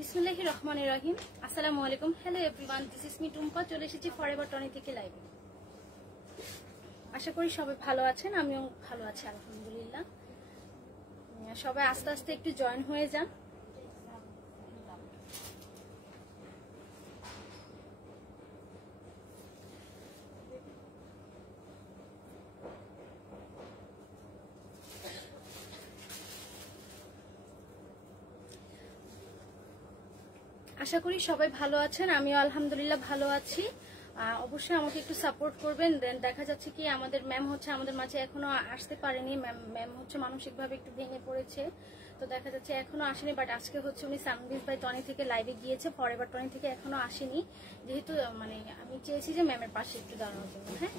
বিসমিল্লাহির রহমানির রহিম। আসসালামু আলাইকুম। Hello everyone, this is me Tumpa. চলে এসেছি ফরএভার টনি থেকে লাইভে। আশা করি সবাই ভালো আছেন, আমিও ভালো আছি আলহামদুলিল্লাহ। সবাই আস্তে আস্তে একটু জয়েন হয়ে যান। আশা করি সবাই ভালো আছেন, আমিও আলহামদুলিল্লাহ ভালো আছি। অবশ্যই আমাকে একটু সাপোর্ট করবেন। দেন দেখা যাচ্ছে কি আমাদের ম্যাম হচ্ছে আমাদের মাঝে এখনো আসতে পারেনি। ম্যাম হচ্ছে মানসিকভাবে একটু ভেঙে পড়েছে, তো দেখা যাচ্ছে এখনো আসেনি। বাট আজকে হচ্ছে উনি সানবিজ বাই টনি থেকে লাইভে গিয়েছে, ফরএভার টনি থেকে এখনো আসেনি। যেহেতু মানে আমি চেয়েছি যে ম্যামের পাশে একটু দাঁড়ানোর জন্য। হ্যাঁ,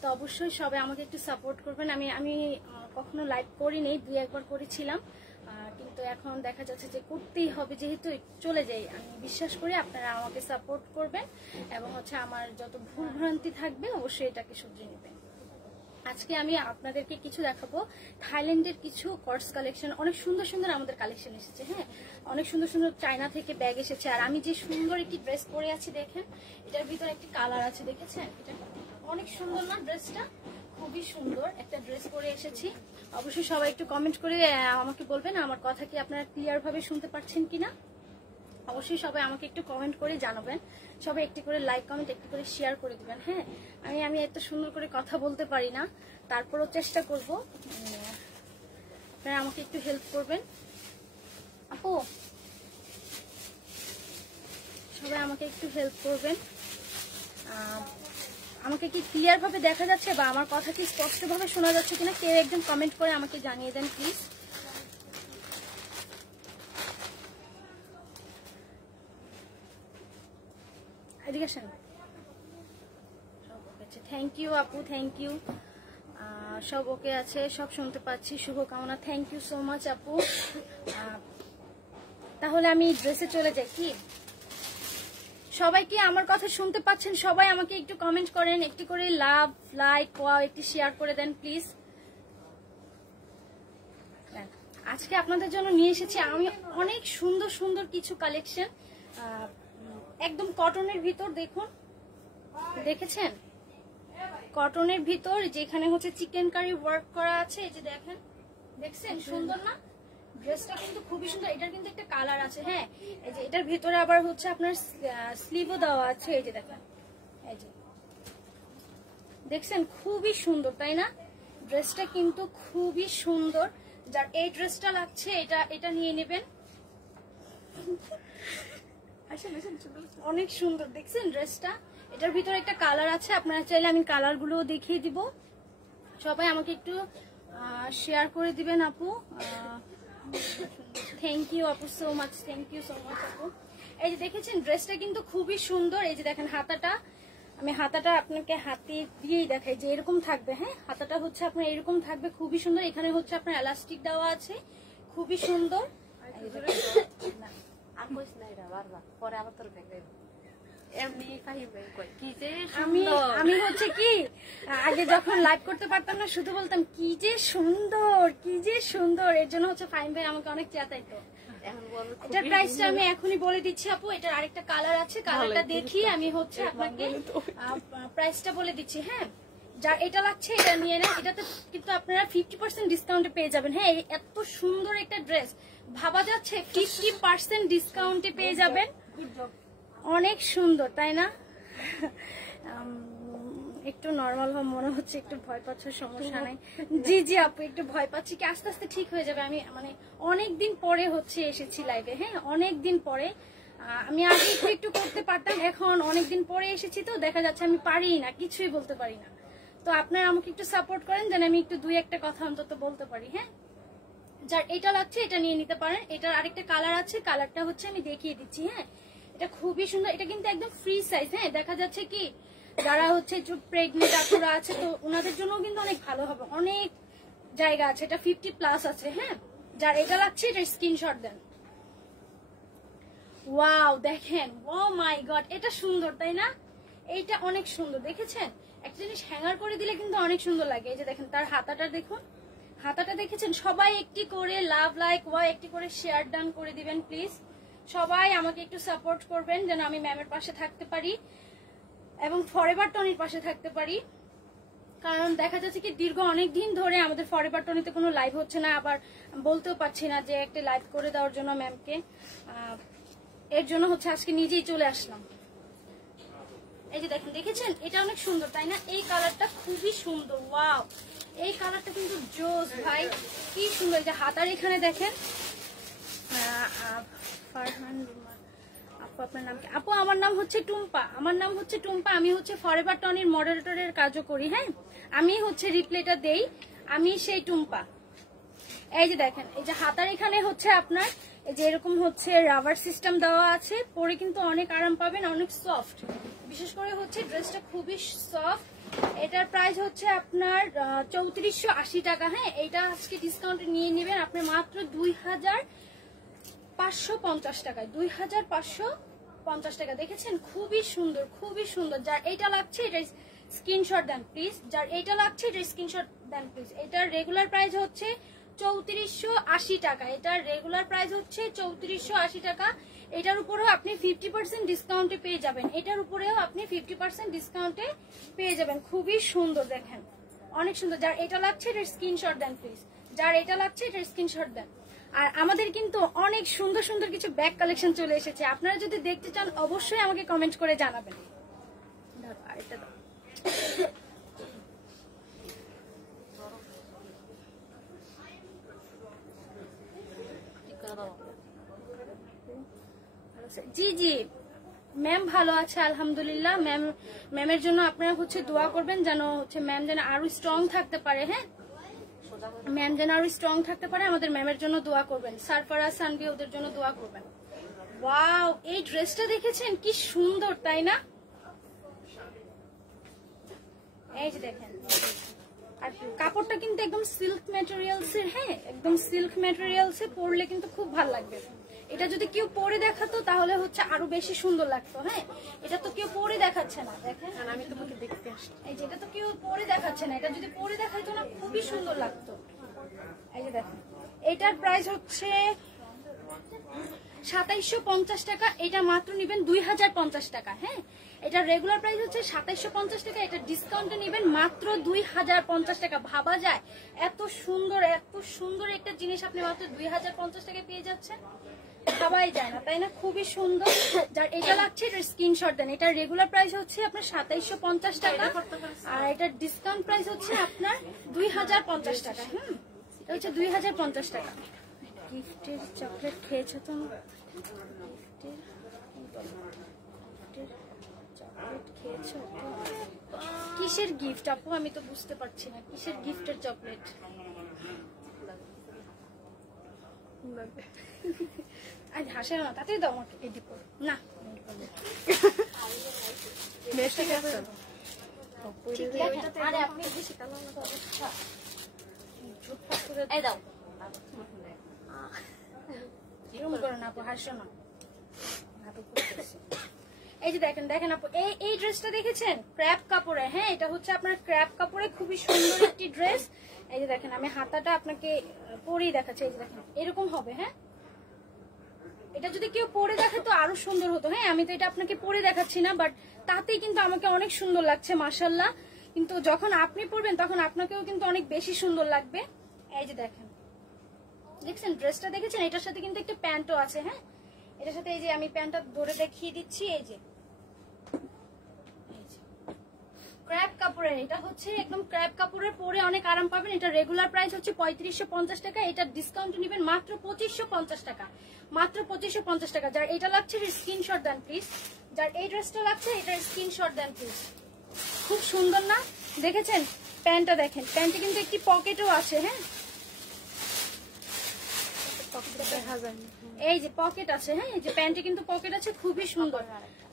তো অবশ্যই সবাই আমাকে একটু সাপোর্ট করবেন। আমি কখনো লাইভ করিনি, 2-1 বার করেছিলাম, কিন্তু এখন দেখা যাচ্ছে যে করতেই হবে, যেহেতু চলে যাই। আমি বিশ্বাস করি আপনারা আমাকে সাপোর্ট করবেন এবং হচ্ছে আমার যত ভুল ভ্রান্তি থাকবে অবশ্যই এটাকে শুধরে নেবেন। আজকে আমি আপনাদেরকে কিছু দেখাবো থাইল্যান্ডের কিছু কর্স কালেকশন। অনেক সুন্দর সুন্দর আমাদের কালেকশন এসেছে। হ্যাঁ, অনেক সুন্দর সুন্দর চায়না থেকে ব্যাগ এসেছে। আর আমি যে সুন্দর একটি ড্রেস পরে আছি দেখেন, এটার ভিতরে একটি কালার আছে, দেখেছেন? এটা অনেক সুন্দর না? ড্রেসটা খুবই সুন্দর একটা ড্রেস পরে এসেছি। অবশ্যই সবাই একটু কমেন্ট করে আমাকে বলবেন আমার কথা কি আপনারা ক্লিয়ার ভাবে শুনতে পাচ্ছেন কিনা। অবশ্যই সবাই আমাকে একটু কমেন্ট করে জানাবেন। সবাই একটি করে লাইক কমেন্ট একটি করে শেয়ার করে দিবেন। হ্যাঁ, আমি এত সুন্দর করে কথা বলতে পারি না, তারপরও চেষ্টা করব। আপনারা আমাকে একটু হেল্প করবেন। আপু সবাই আমাকে একটু হেল্প করবেন। আমাকে কি ক্লিয়ার ভাবে দেখা যাচ্ছে বা আমার কথা কি স্পষ্টভাবে শোনা যাচ্ছে কিনা কেউ একজন কমেন্ট করে আমাকে জানিয়ে দেন প্লিজ। এদিকে আসেন। থ্যাংক ইউ আপু, থ্যাংক ইউ। সব ওকে আছে, সব শুনতে পাচ্ছি, শুভকামনা। থ্যাংক ইউ সো মাচ আপু। তাহলে আমি ড্রেসে চলে যাই। কি সবাই কি আমার কথা শুনতে পাচ্ছেন? সবাই আমাকে একটু কমেন্ট করেন, একটু করে লাভ লাইক ওয়াও একটু শেয়ার করে দেন প্লিজ। আজকে আপনাদের জন্য নিয়ে এসেছি আমি অনেক সুন্দর সুন্দর কিছু কালেকশন, একদম কটনের ভিতর। দেখুন, দেখেছেন? কটনের ভিতর যেখানে হচ্ছে চিকেন কারি ওয়ার্ক করা আছে। এই যে দেখেন, দেখছেন? সুন্দর না? ড্রেসটা কিন্তু খুবই সুন্দর। এটার কিন্তু একটা কালার আছে। হ্যাঁ, এই যে এটার ভিতরে আবার হচ্ছে আপনার স্লিভও দেওয়া আছে। এই যে দেখেন, এই যে দেখছেন? খুবই সুন্দর, তাই না? ড্রেসটা কিন্তু খুবই সুন্দর। যার এই ড্রেসটা লাগছে এটা নিয়ে নেবেন। অনেক সুন্দর, দেখছেন ড্রেসটা? এটার ভিতরে একটা কালার আছে, আপনারা চাইলে আমি কালার গুলো দেখিয়ে দিব। সবাই আমাকে একটু শেয়ার করে দিবেন আপু। থ্যাংক ইউ আপু so much, thank you so much আপু। এই যে দেখেছেন ড্রেসটা কিন্তু খুবই সুন্দর। এই যে দেখেন হাতাটা, আমি হাতাটা আপনাকে হাতে দিয়েই দেখাই যে এরকম থাকবে। হ্যাঁ, হাতাটা হচ্ছে আপনার এরকম থাকবে, খুবই সুন্দর। এখানে হচ্ছে আপনার এলাস্টিক দেওয়া আছে, খুবই সুন্দর। আমি হচ্ছে কি আগে যখন লাইভ করতে পারতাম না, শুধু বলতাম কি যে সুন্দর, কি যে সুন্দর। এর জন্য হচ্ছে ফাইন ভাই আমাকে অনেক চেঁচাইতো। এটার প্রাইসটা আমি এখনই বলে দিচ্ছি আপু। এটার আরেকটা কালার আছে, কালারটা দেখিয়ে আমি হচ্ছে আপনাকে প্রাইসটা বলে দিচ্ছি। হ্যাঁ, যার এটা লাগছে এটা নিয়ে নেন। এটাতে কিন্তু আপনারা 50% ডিসকাউন্টে পেয়ে যাবেন। হ্যাঁ, এত সুন্দর একটা ড্রেস ভাবা যাচ্ছে 50% ডিসকাউন্টে পেয়ে যাবেন। অনেক সুন্দর, তাই না? একটু নর্মাল ভাবে মনে হচ্ছে, একটু ভয় পাচ্ছ, সমস্যা নাই। জি জি আপু, একটু ভয় পাচ্ছি, কি আস্তে আস্তে ঠিক হয়ে যাবে। আমি মানে অনেকদিন পরে হচ্ছে এসেছি লাইভে। হ্যাঁ, অনেকদিন পরে। আমি আগে একটু করতে পারতাম, এখন অনেকদিন পরে এসেছি, তো দেখা যাচ্ছে আমি পারি না, কিছুই বলতে পারি না। তো আপনারা আমাকে একটু সাপোর্ট করেন যেন আমি একটু 2-1টা কথা অন্তত বলতে পারি। হ্যাঁ, যার এটা লাগছে এটা নিয়ে নিতে পারেন। এটার আরেকটা কালার আছে, কালারটা হচ্ছে আমি দেখিয়ে দিচ্ছি। হ্যাঁ, এটা খুবই সুন্দর। এটা কিন্তু একদম ফ্রি সাইজ। হ্যাঁ, দেখা যাচ্ছে কি যারা হচ্ছে প্রেগনেন্ট আপুরা আছে, তো ওনাদের জন্য কিন্তু অনেক ভালো হবে, অনেক জায়গা আছে। এটা 50+ আছে। হ্যাঁ, যার এটা লাগছে এটা স্ক্রিনশট দেন। ওয়াও, দেখেন, ও মাই গড, এটা সুন্দর, তাই না? এইটা অনেক সুন্দর, দেখেছেন? একটা জিনিস হ্যাঙ্গার করে দিলে কিন্তু অনেক সুন্দর লাগে। এই যে দেখেন তার হাতাটা দেখুন, হাতাটা দেখেছেন? সবাই একটি করে লাভ লাইক ওয়া একটি করে শেয়ার ডান করে দিবেন প্লিজ। সবাই আমাকে একটু সাপোর্ট করবেন যেন আমি ম্যামের পাশে থাকতে পারি এবং ফরএভার টনির পাশে থাকতে পারি। কারণ দেখা যাচ্ছে কি দীর্ঘ অনেক দিন ধরে আমাদের ফরএভার টনিতে কোনো লাইভ হচ্ছে না, আবার বলতেও পারছি না যে একটা লাইভ করে দেওয়ার জন্য ম্যামকে। এর জন্য হচ্ছে আজকে নিজেই চলে আসলাম। এই যে দেখেন, দেখেছেন এটা অনেক সুন্দর তাই না? এই কালারটা খুবই সুন্দর, ওয়াও এই কালারটা কিন্তু জোস ভাই, কি সুন্দর। এই যে হাতার এখানে দেখেন, ফারহান আপু আপনার নাম কি? আপু আমার নাম হচ্ছে টুম্পা, আমার নাম হচ্ছে টুম্পা। আমি হচ্ছে ফরএভার টনির মডারেটরের কাজও করি। হ্যাঁ, আমি হচ্ছে রিপ্লাইটা দেই, আমি সেই টুম্পা। এই যে দেখেন, এই যে হাতার এখানে হচ্ছে আপনার এই যে এরকম হচ্ছে রাবার সিস্টেম দেওয়া আছে, পরে কিন্তু অনেক আরাম পাবেন, অনেক সফট। বিশেষ করে হচ্ছে ড্রেসটা খুবই সফট। এটার প্রাইস হচ্ছে আপনার 3480 টাকা। হ্যাঁ, এটা আজকে ডিসকাউন্টে নিয়ে নেবেন আপনি মাত্র 2550 টাকায়, 2550 টাকা। দেখেছেন খুবই সুন্দর, খুবই সুন্দর। যার এইটা লাগছে এটা স্ক্রিনশট দেন প্লিজ, যার এইটা লাগছে এটা স্ক্রিনশট দেন প্লিজ। এটার রেগুলার প্রাইস হচ্ছে 3480 টাকা, এটার রেগুলার প্রাইস হচ্ছে 3480 টাকা। এটার উপরেও আপনি 50% ডিসকাউন্টে পেয়ে যাবেন, এটার উপরেও আপনি 50% ডিসকাউন্টে পেয়ে যাবেন। খুবই সুন্দর, দেখেন অনেক সুন্দর। যার এটা লাগছে এটার স্ক্রিনশট দেন প্লিজ, যার এটা লাগছে এটার স্ক্রিনশট দেন। আর আমাদের কিন্তু অনেক সুন্দর সুন্দর কিছু ব্যাগ কালেকশন চলে এসেছে, আপনারা যদি দেখতে চান অবশ্যই আমাকে কমেন্ট করে জানাবেন। আরেকটা দাও। জি জি ম্যাম ভালো আছে আলহামদুলিল্লাহ। ম্যামের জন্য আপনারা হচ্ছে দোয়া করবেন যেন হচ্ছে ম্যাম যেন আরো স্ট্রং থাকতে পারে। হ্যাঁ, ম্যাম যেন আরো স্ট্রং থাকতে পারে, আমাদের ম্যামের জন্য দোয়া করবেন। সারফারাজ সানভি ওদের জন্য দোয়া করবেন। ওয়াও এই ড্রেসটা দেখেছেন কি সুন্দর তাই না? এই যে দেখেন, আর কাপড়টা কিন্তু একদম সিল্ক ম্যাটেরিয়ালস এর। হ্যাঁ, একদম সিল্ক ম্যাটেরিয়ালস এ, পরলে কিন্তু খুব ভালো লাগবে। এটা যদি কেউ পরে দেখাতো তাহলে হচ্ছে আরো বেশি সুন্দর লাগতো। হ্যাঁ, এটা তো কেউ পরে দেখাচ্ছে না, দেখেন আমি তোমাকে দেখতে আসি। এই যে এটা তো কেউ পরে দেখাচ্ছে না, এটা যদি পরে দেখাইতো না খুবই সুন্দর লাগতো। এই যে দেখেন, এটার প্রাইস হচ্ছে 2750 টাকা, এটা মাত্র নেবেন 2050 টাকা। হ্যাঁ, এটা রেগুলার প্রাইস হচ্ছে 2750 টাকা, এটা ডিসকাউন্টে নেবেন মাত্র 2050 টাকা। ভাবা যায় এত সুন্দর একটা জিনিস আপনি মাত্র 2050 টাকায় পেয়ে যাচ্ছেন, ভাবাই যায় না তাই না? খুবই সুন্দর। যার এটা লাগছে এটার স্ক্রিনশট দেন। এটার রেগুলার প্রাইস হচ্ছে আপনার 2750 টাকা, আর এটার ডিসকাউন্ট প্রাইস হচ্ছে আপনার 2050 টাকা। এটা হচ্ছে 2050 টাকা। গিফটের চকলেট খেয়েছো তো? চকলেট খেয়েছো তো? কিসের গিফট আপু? আমি তো বুঝতে পারছি না কিসের গিফটের চকলেট। আজ হাসে না, তাতেই দাও আমাকে। এই দিব না, আরে আপনি বেশি কালো না অবস্থা এই দাও। এরকম করো না আপু, হাসো না। এই যে দেখেন, দেখেন আপু এই ড্রেসটা দেখেছেন ক্র্যাপ কাপড়ে? হ্যাঁ, এটা হচ্ছে আপনার ক্র্যাপ কাপড়ে, খুবই সুন্দর একটি ড্রেস। এই যে দেখেন, আমি হাতাটা আপনাকে পরেই দেখাচ্ছি। এই যে দেখেন এরকম হবে। হ্যাঁ, এটা যদি কেউ পরে দেখে তো আরো সুন্দর হতো। হ্যাঁ, আমি তো এটা আপনাকে পরে দেখাচ্ছি না, বাট তাতেই কিন্তু আমাকে অনেক সুন্দর লাগছে মাশাআল্লাহ। কিন্তু যখন আপনি পরবেন তখন আপনাকেও কিন্তু অনেক বেশি সুন্দর লাগবে। এই যে দেখেন, দেখছেন ড্রেসটা দেখেছেন? এটার সাথে কিন্তু একটা প্যান্টও আছে। হ্যাঁ, এটার সাথে এই যে আমি প্যান্টটা ধরে দেখিয়ে দিচ্ছি। এই যে ক্র্যাপ কাপড়ের, এটা হচ্ছে একদম ক্র্যাপ কাপড়ের, পরে অনেক আরাম পাবেন। এটা রেগুলার প্রাইস হচ্ছে 3550 টাকা, এটা ডিসকাউন্ট নেবেন মাত্র 2550 টাকা, মাত্র 2550 টাকা। যার এটা লাগছে স্ক্রিনশট দেন প্লিজ, যার এই ড্রেসটা লাগছে এটার স্ক্রিনশট দেন প্লিজ। খুব সুন্দর না? দেখেছেন প্যান্টটা? দেখেন প্যান্টে কিন্তু একটি পকেটও আছে। হ্যাঁ, এই যে পকেট আছে। হ্যাঁ, এই যে প্যান্টে কিন্তু পকেট আছে, খুবই সুন্দর।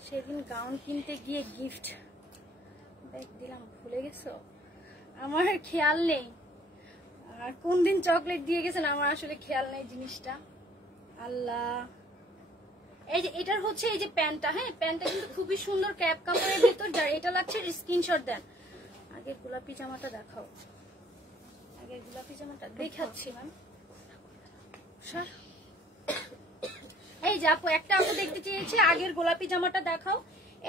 সেদিন গাউন কিনতে গিয়ে গিফট ব্যাগ দিলাম, ভুলে গেছো? আমার খেয়াল নেই, আর কোন দিন চকলেট দিয়ে গেছেন আমার আসলে খেয়াল নেই জিনিসটা। আল্লাহ, এই যে এটার হচ্ছে এই যে প্যান্টটা। হ্যাঁ, প্যান্টটা কিন্তু খুবই সুন্দর ক্যাপ কাপড়ের ভিতর। যার এটা লাগছে স্ক্রিনশট দেন। আগে গোলাপি জামাটা দেখাও, আগে গোলাপি জামাটা দেখাচ্ছি ম্যাম। এই যে আপু একটা আপু দেখতে চেয়েছে আগের গোলাপি জামাটা দেখাও।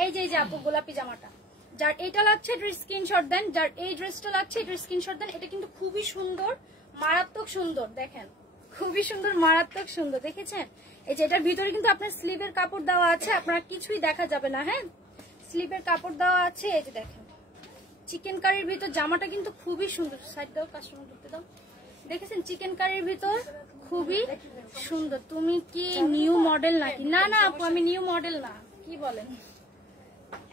এই যে আপু গোলাপি জামাটা, যার এটা লাগছে এটার স্ক্রিনশট দেন, যার এই ড্রেসটা লাগছে এটার স্ক্রিনশট দেন। এটা কিন্তু খুবই সুন্দর, মারাত্মক সুন্দর, দেখেন খুবই সুন্দর, মারাত্মক সুন্দর, দেখেছেন? এই যে এটার ভিতরে কিন্তু আপনার স্লিভের কাপড় দেওয়া আছে, আপনার কিছুই দেখা যাবে না। হ্যাঁ, স্লিভের কাপড় দেওয়া আছে। এই যে দেখেন চিকেন কারির ভিতর জামাটা কিন্তু খুবই সুন্দর। সাইড দাও, কাস্টমার করতে দাও। দেখেছেন চিকেন কারির ভিতর খুবই সুন্দর। তুমি কি নিউ মডেল নাকি? না না আপু, আমি নিউ মডেল না, কি বলেন?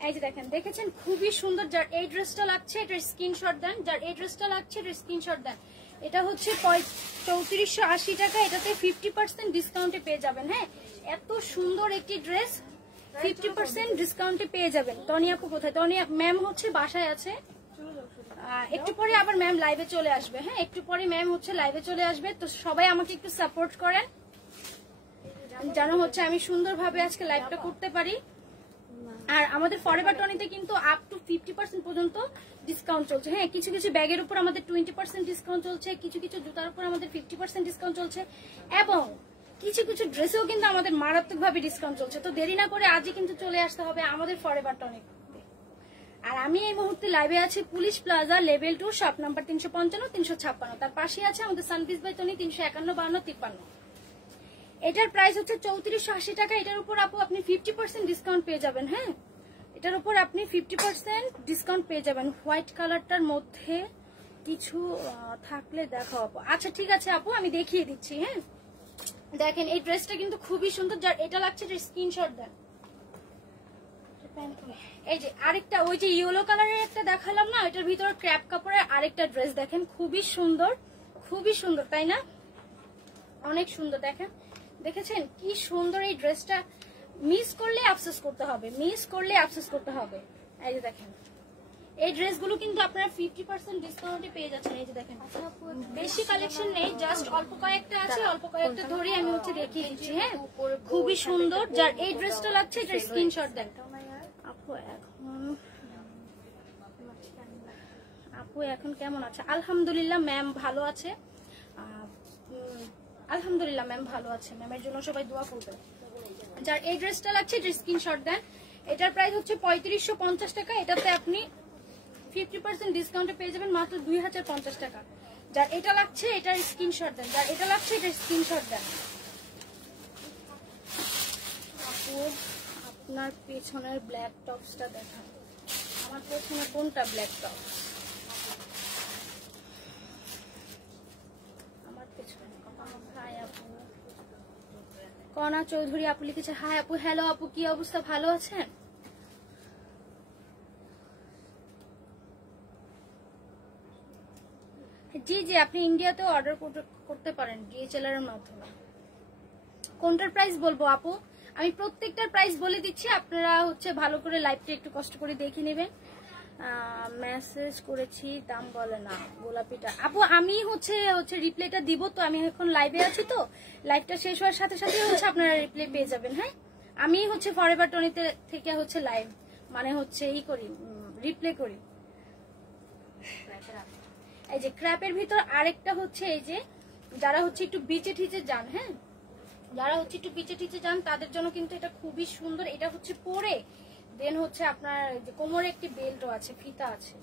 এই যে দেখেন, দেখেছেন খুবই সুন্দর। যার এই ড্রেসটা লাগছে এটার স্ক্রিনশট দেন, যার এই ড্রেসটা লাগছে এটার স্ক্রিনশট দেন। এটা হচ্ছে 3480 টাকা, এটাতে 50% ডিসকাউন্টে পেয়ে যাবেন। হ্যাঁ, এত সুন্দর একটি ড্রেস 50% ডিসকাউন্টে পেয়ে যাবেন। তনিয়া আপু কোথায়? তনিয়া ম্যাম হচ্ছে বাসায় আছে, একটু পরে আবার ম্যাম লাইভে চলে আসবে। হ্যাঁ, একটু পরে ম্যাম হচ্ছে লাইভে চলে আসবে। তো সবাই আমাকে একটু সাপোর্ট করেন যেন হচ্ছে আমি সুন্দরভাবে আজকে লাইভটা করতে পারি। আর আমাদের ফরএভার টনিতে কিন্তু আপ টু 50% পর্যন্ত ডিসকাউন্ট চলছে। হ্যাঁ, কিছু কিছু ব্যাগের উপর আমাদের 20% ডিসকাউন্ট চলছে, কিছু কিছু জুতার উপর আমাদের 50% ডিসকাউন্ট চলছে, এবং কিছু কিছু ড্রেসেও কিন্তু আমাদের মারাত্মকভাবে ডিসকাউন্ট চলছে। তো দেরি না করে আজই কিন্তু চলে আসতে হবে আমাদের ফরএভার টনিতে। আর আমি এই মুহূর্তে লাইভে আছি police plaza level 2 shop number 355 356। তার পাশে আছে আমাদের সানপিস বাই টনি 351 52 53। এটার প্রাইস হচ্ছে 3480 টাকা। এটার উপর আপু আপনি 50% ডিসকাউন্ট পেয়ে যাবেন। হ্যাঁ, এটার উপর আপনি 50% ডিসকাউন্ট পেয়ে যাবেন। হোয়াইট কালারটার মধ্যে কিছু থাকলে দেখাও আপু। আচ্ছা ঠিক আছে আপু, আমি দেখিয়ে দিচ্ছি। হ্যাঁ, দেখেন এই ড্রেসটা কিন্তু খুবই সুন্দর। যার এটা লাগছে এটার স্ক্রিনশট দেন। এই যে আরেকটা, ওই যে ইয়েলো কালারের একটা দেখালাম না, এটার ভিতরে ক্র্যাপ কাপড়ের আরেকটা ড্রেস দেখেন, খুবই সুন্দর, খুবই সুন্দর, তাই না? অনেক সুন্দর। দেখেন, দেখেছেন কি সুন্দর এই ড্রেসটা? মিস করলে আফসোস করতে হবে, মিস করলে আফসোস করতে হবে। এই যে দেখেন এই ড্রেসগুলো কিন্তু আপনারা 50% ডিসকাউন্টে পেয়ে যাচ্ছেন। এই যে দেখেন বেশি কালেকশন নেই, জাস্ট অল্প কয়েকটা আছে, অল্প কয়েকটা ধরে আমি হচ্ছে দেখিয়ে দিচ্ছি। হ্যাঁ, খুবই সুন্দর। যার এই ড্রেসটা লাগছে এটার স্ক্রিনশট দেন। আপু এখন কেমন আছে? আলহামদুলিল্লাহ ম্যাম ভালো আছে, আলহামদুলিল্লাহ ম্যাম ভালো আছে। ম্যামের জন্য সবাই দোয়া করবেন। যার এই ড্রেসটা লাগছে এটার স্ক্রিনশট দেন। এটার প্রাইস হচ্ছে 3550 টাকা। এটাতে আপনি 50% ডিসকাউন্টে পেয়ে যাবেন মাত্র 2050 টাকা। যার এটা লাগছে এটার স্ক্রিনশট দেন, যার এটা লাগছে এটার স্ক্রিনশট দেন। আপু আপনার পেছনের ব্ল্যাক টপসটা দেখান। আমার পেছনে কোনটা ব্ল্যাক টপস? আমার পেছনে হাই আপু, কনা চৌধুরী আপু লিখেছে হাই আপু। হ্যালো আপু, কি অবস্থা, ভালো আছেন? জি জি, আপনি ইন্ডিয়াতেও অর্ডার করতে পারেন DHL এর মাধ্যমে। কোনটার প্রাইস বলবো আপু? আমি প্রত্যেকটার প্রাইস বলে দিচ্ছি, আপনারা হচ্ছে ভালো করে লাইভটা একটু কষ্ট করে দেখে নেবেন। মেসেজ করেছি, দাম বলে না গোলাপিটা। আপু আমি হচ্ছে রিপ্লাইটা দিব। তো আমি এখন লাইভে আছি, তো লাইভটা শেষ হওয়ার সাথে সাথে হচ্ছে আপনারা রিপ্লাই পেয়ে যাবেন। হ্যাঁ, আমি হচ্ছে ফরএভার টনিতে থেকে হচ্ছে লাইভ মানে হচ্ছে করি, রিপ্লাই করি। এই যে ক্র্যাপের ভিতর আরেকটা হচ্ছে, এই যে যারা হচ্ছে একটু বিচে ঠিচে যান, হ্যাঁ যারা হচ্ছে একটু বিচে ঠিচে যান তাদের জন্য কিন্তু এটা খুবই সুন্দর। এটা হচ্ছে পরে দেন হচ্ছে আপনার যে কোমরে একটি বেল্টও আছে, ফিতা আছে।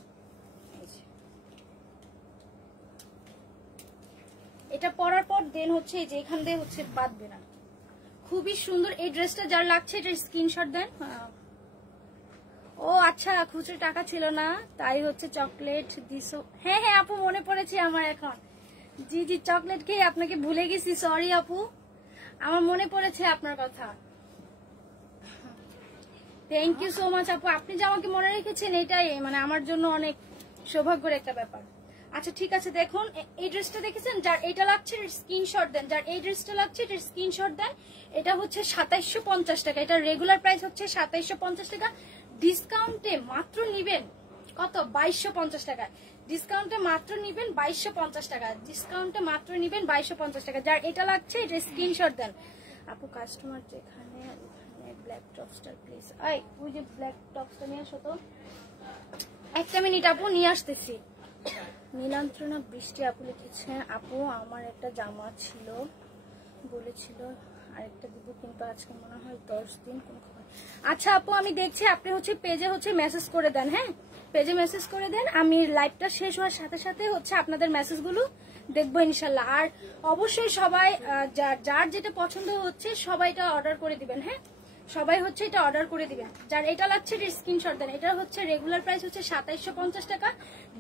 এটা পরার পর দেন হচ্ছে এই যে এখান দিয়ে হচ্ছে বাঁধবে না, খুবই সুন্দর। এই ড্রেসটা যার লাগছে এটার স্ক্রিনশট দেন। ও আচ্ছা, খুচরো টাকা ছিল না তাই হচ্ছে চকলেট দিছো। হ্যাঁ হ্যাঁ আপু, মনে পড়েছে আমার এখন। জি জি, চকলেট খেয়ে আপনাকে ভুলে গেছি, সরি আপু, আমার মনে পড়েছে আপনার কথা। থ্যাংক ইউ সো মাচ আপু, আপনি যে আমাকে মনে রেখেছেন এটাই মানে আমার জন্য অনেক সৌভাগ্যের একটা ব্যাপার। আচ্ছা ঠিক আছে, দেখুন এই ড্রেসটা দেখেছেন, যার এটা লাগছে স্ক্রিনশট দেন, যার এই ড্রেসটা লাগছে এটার স্ক্রিনশট দেন। এটা হচ্ছে 2750 টাকা। এটা রেগুলার প্রাইস হচ্ছে 2750 টাকা। ডিসকাউন্টে মাত্র নিবেন কত? 2250 টাকা। ডিসকাউন্টে মাত্র নিবেন 2250 টাকা। ডিসকাউন্টে মাত্র নিবেন 2250 টাকা। যার এটা লাগছে এটা স্ক্রিনশট দেন। আপু কাস্টমার যেখানে ব্ল্যাক টপসটা প্লিজ, ওই যে ব্ল্যাক টপসটা নিয়ে আসো তো। একটা মিনিট আপু, নিয়ে আসতেছি। নীলাঞ্জনা বৃষ্টি আপু লিখেছে আপু আমার একটা জামা ছিল বলেছিল আরেকটা দিব কিন্তু আজকে মনে হয় 10 দিন কোন খবর। আচ্ছা আপু আমি দেখছি আপনি হচ্ছে পেজে হচ্ছে মেসেজ করে দেন, হ্যাঁ পেজে মেসেজ করে দেন, আমি লাইভটা শেষ হওয়ার সাথে সাথে হচ্ছে আপনাদের মেসেজগুলো দেখবো ইনশাল্লাহ। আর অবশ্যই সবাই যার যেটা পছন্দ হচ্ছে সবাই এটা অর্ডার করে দিবেন, হ্যাঁ সবাই হচ্ছে এটা অর্ডার করে দিবেন। যার এটা লাগছে এটা স্ক্রিনশট দেন। এটা হচ্ছে রেগুলার প্রাইস হচ্ছে 2750 টাকা,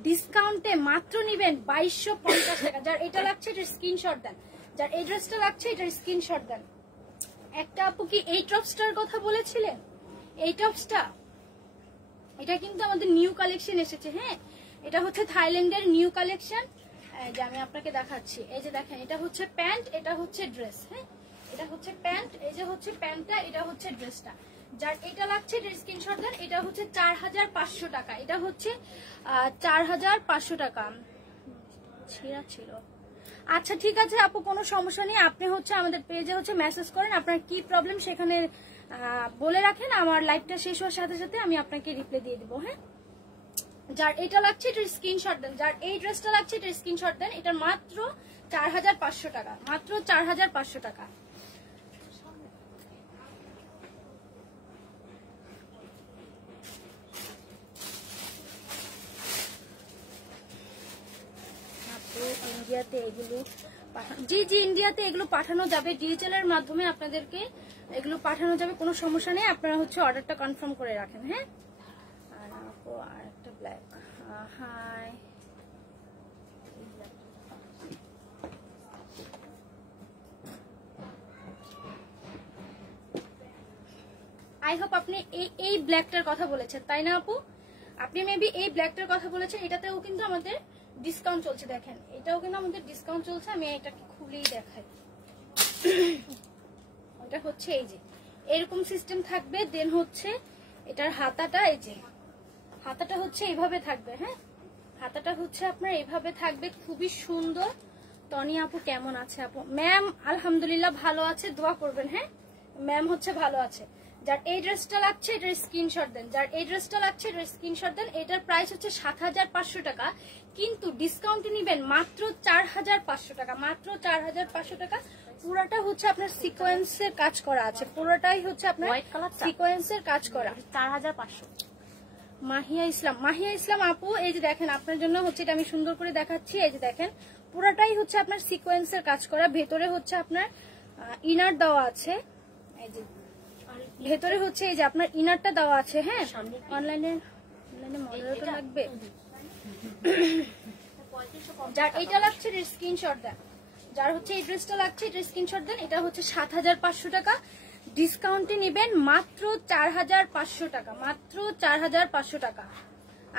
ডিসকাউন্টে মাত্র নিবেন 2250 টাকা। যার এটা লাগছে এটা স্ক্রিনশট দেন, যার এই ড্রেসটা লাগছে এটার স্ক্রিনশট দেন। একটা আপু কি এই টপসটার কথা বলেছিলেন, এই টপসটা এটা কিন্তু আমাদের নিউ কালেকশন এসেছে, হ্যাঁ এটা হচ্ছে থাইল্যান্ডের নিউ কালেকশন। যে আমি আপনাকে দেখাচ্ছি, এই যে দেখেন এটা হচ্ছে প্যান্ট, এটা হচ্ছে ড্রেস, হ্যাঁ এটা হচ্ছে প্যান্ট, এই যে হচ্ছে প্যান্টটা, এটা হচ্ছে ড্রেসটা। যার এটা লাগছে এটা স্ক্রিনশট দেন। এটা হচ্ছে 4500 টাকা, এটা হচ্ছে 4500 টাকা। ছিঁড়া ছিল। আচ্ছা ঠিক আছে আপু কোনো সমস্যা নেই, আপনি হচ্ছে আমাদের পেজে হচ্ছে মেসেজ করেন আপনার কি প্রবলেম সেখানে বলে রাখেন, আমার লাইভটা শেষ হওয়ার সাথে সাথে আমি আপনাকে রিপ্লাই দিয়ে দিব, হ্যাঁ যার এটা লাগছে এটার স্ক্রিনশট দেন। যার এই ড্রেসটা লাগছে এটার স্ক্রিনশট দেন। এটা মাত্র 4500 টাকা, মাত্র 4500 টাকা। ইন্ডিয়াতে এগুলো জি জি ইন্ডিয়াতে এগুলো পাঠানো যাবে, ডিএচএল এর মাধ্যমে আপনাদেরকে এগুলো পাঠানো যাবে, কোনো সমস্যা নেই। আপনারা হচ্ছে অর্ডারটা কনফার্ম করে রাখেন, হ্যাঁ। আর আপু আর একটা ব্ল্যাক, হাই আই হোপ আপনি এই ব্ল্যাকটার কথা বলেছেন তাই না আপু, আপনি মেবি এই ব্ল্যাকটার কথা বলেছেন। এটাতেও কিন্তু আমাদের ডিসকাউন্ট চলছে, দেখেন এটাও কিন্তু আমাদের ডিসকাউন্ট চলছে। আমি এটাকে খুলেই দেখাই। এটা হচ্ছে এই যে এরকম সিস্টেম থাকবে, দেন হচ্ছে এটার হাতাটা, এই যে হাতাটা হচ্ছে এইভাবে থাকবে, হ্যাঁ হাতাটা হচ্ছে আপনার এইভাবে থাকবে, খুবই সুন্দর। তনি আপু কেমন আছে আপু? ম্যাম আলহামদুলিল্লাহ ভালো আছে, দোয়া করবেন, হ্যাঁ ম্যাম হচ্ছে ভালো আছে। যার এই ড্রেসটা লাগছে এটার স্ক্রিনশট দেন, যার এই ড্রেসটা লাগছে এটার স্ক্রিনশট দেন। এটার প্রাইস হচ্ছে 7500 টাকা, কিন্তু ডিসকাউন্টে নিবেন মাত্র 4500 টাকা, মাত্র 4500 টাকা। পুরোটা হচ্ছে আপনার সিকোয়েন্সের কাজ করা আছে, পুরোটাই হচ্ছে আপনার সিকোয়েন্সের কাজ করা। 4500। মাহিয়া ইসলাম, মাহিয়া ইসলাম আপু এই যে দেখেন আপনার জন্য হচ্ছে এটা আমি সুন্দর করে দেখাচ্ছি। এই যে দেখেন পুরোটাই হচ্ছে আপনার সিকোয়েন্সের কাজ করা, ভেতরে হচ্ছে আপনার ইনার দেওয়া আছে, এই যে ভেতরে হচ্ছে এই যে আপনার ইনারটা দেওয়া আছে, হ্যাঁ অনলাইনে মডেলটা লাগবে। যার এইটা লাগছে স্ক্রিনশট দেন, যার হচ্ছে এই ড্রেসটা লাগছে এটা স্ক্রিনশট দেন। এটা হচ্ছে 7500 টাকা, ডিসকাউন্টে নেবেন মাত্র 4500 টাকা, মাত্র 4500 টাকা।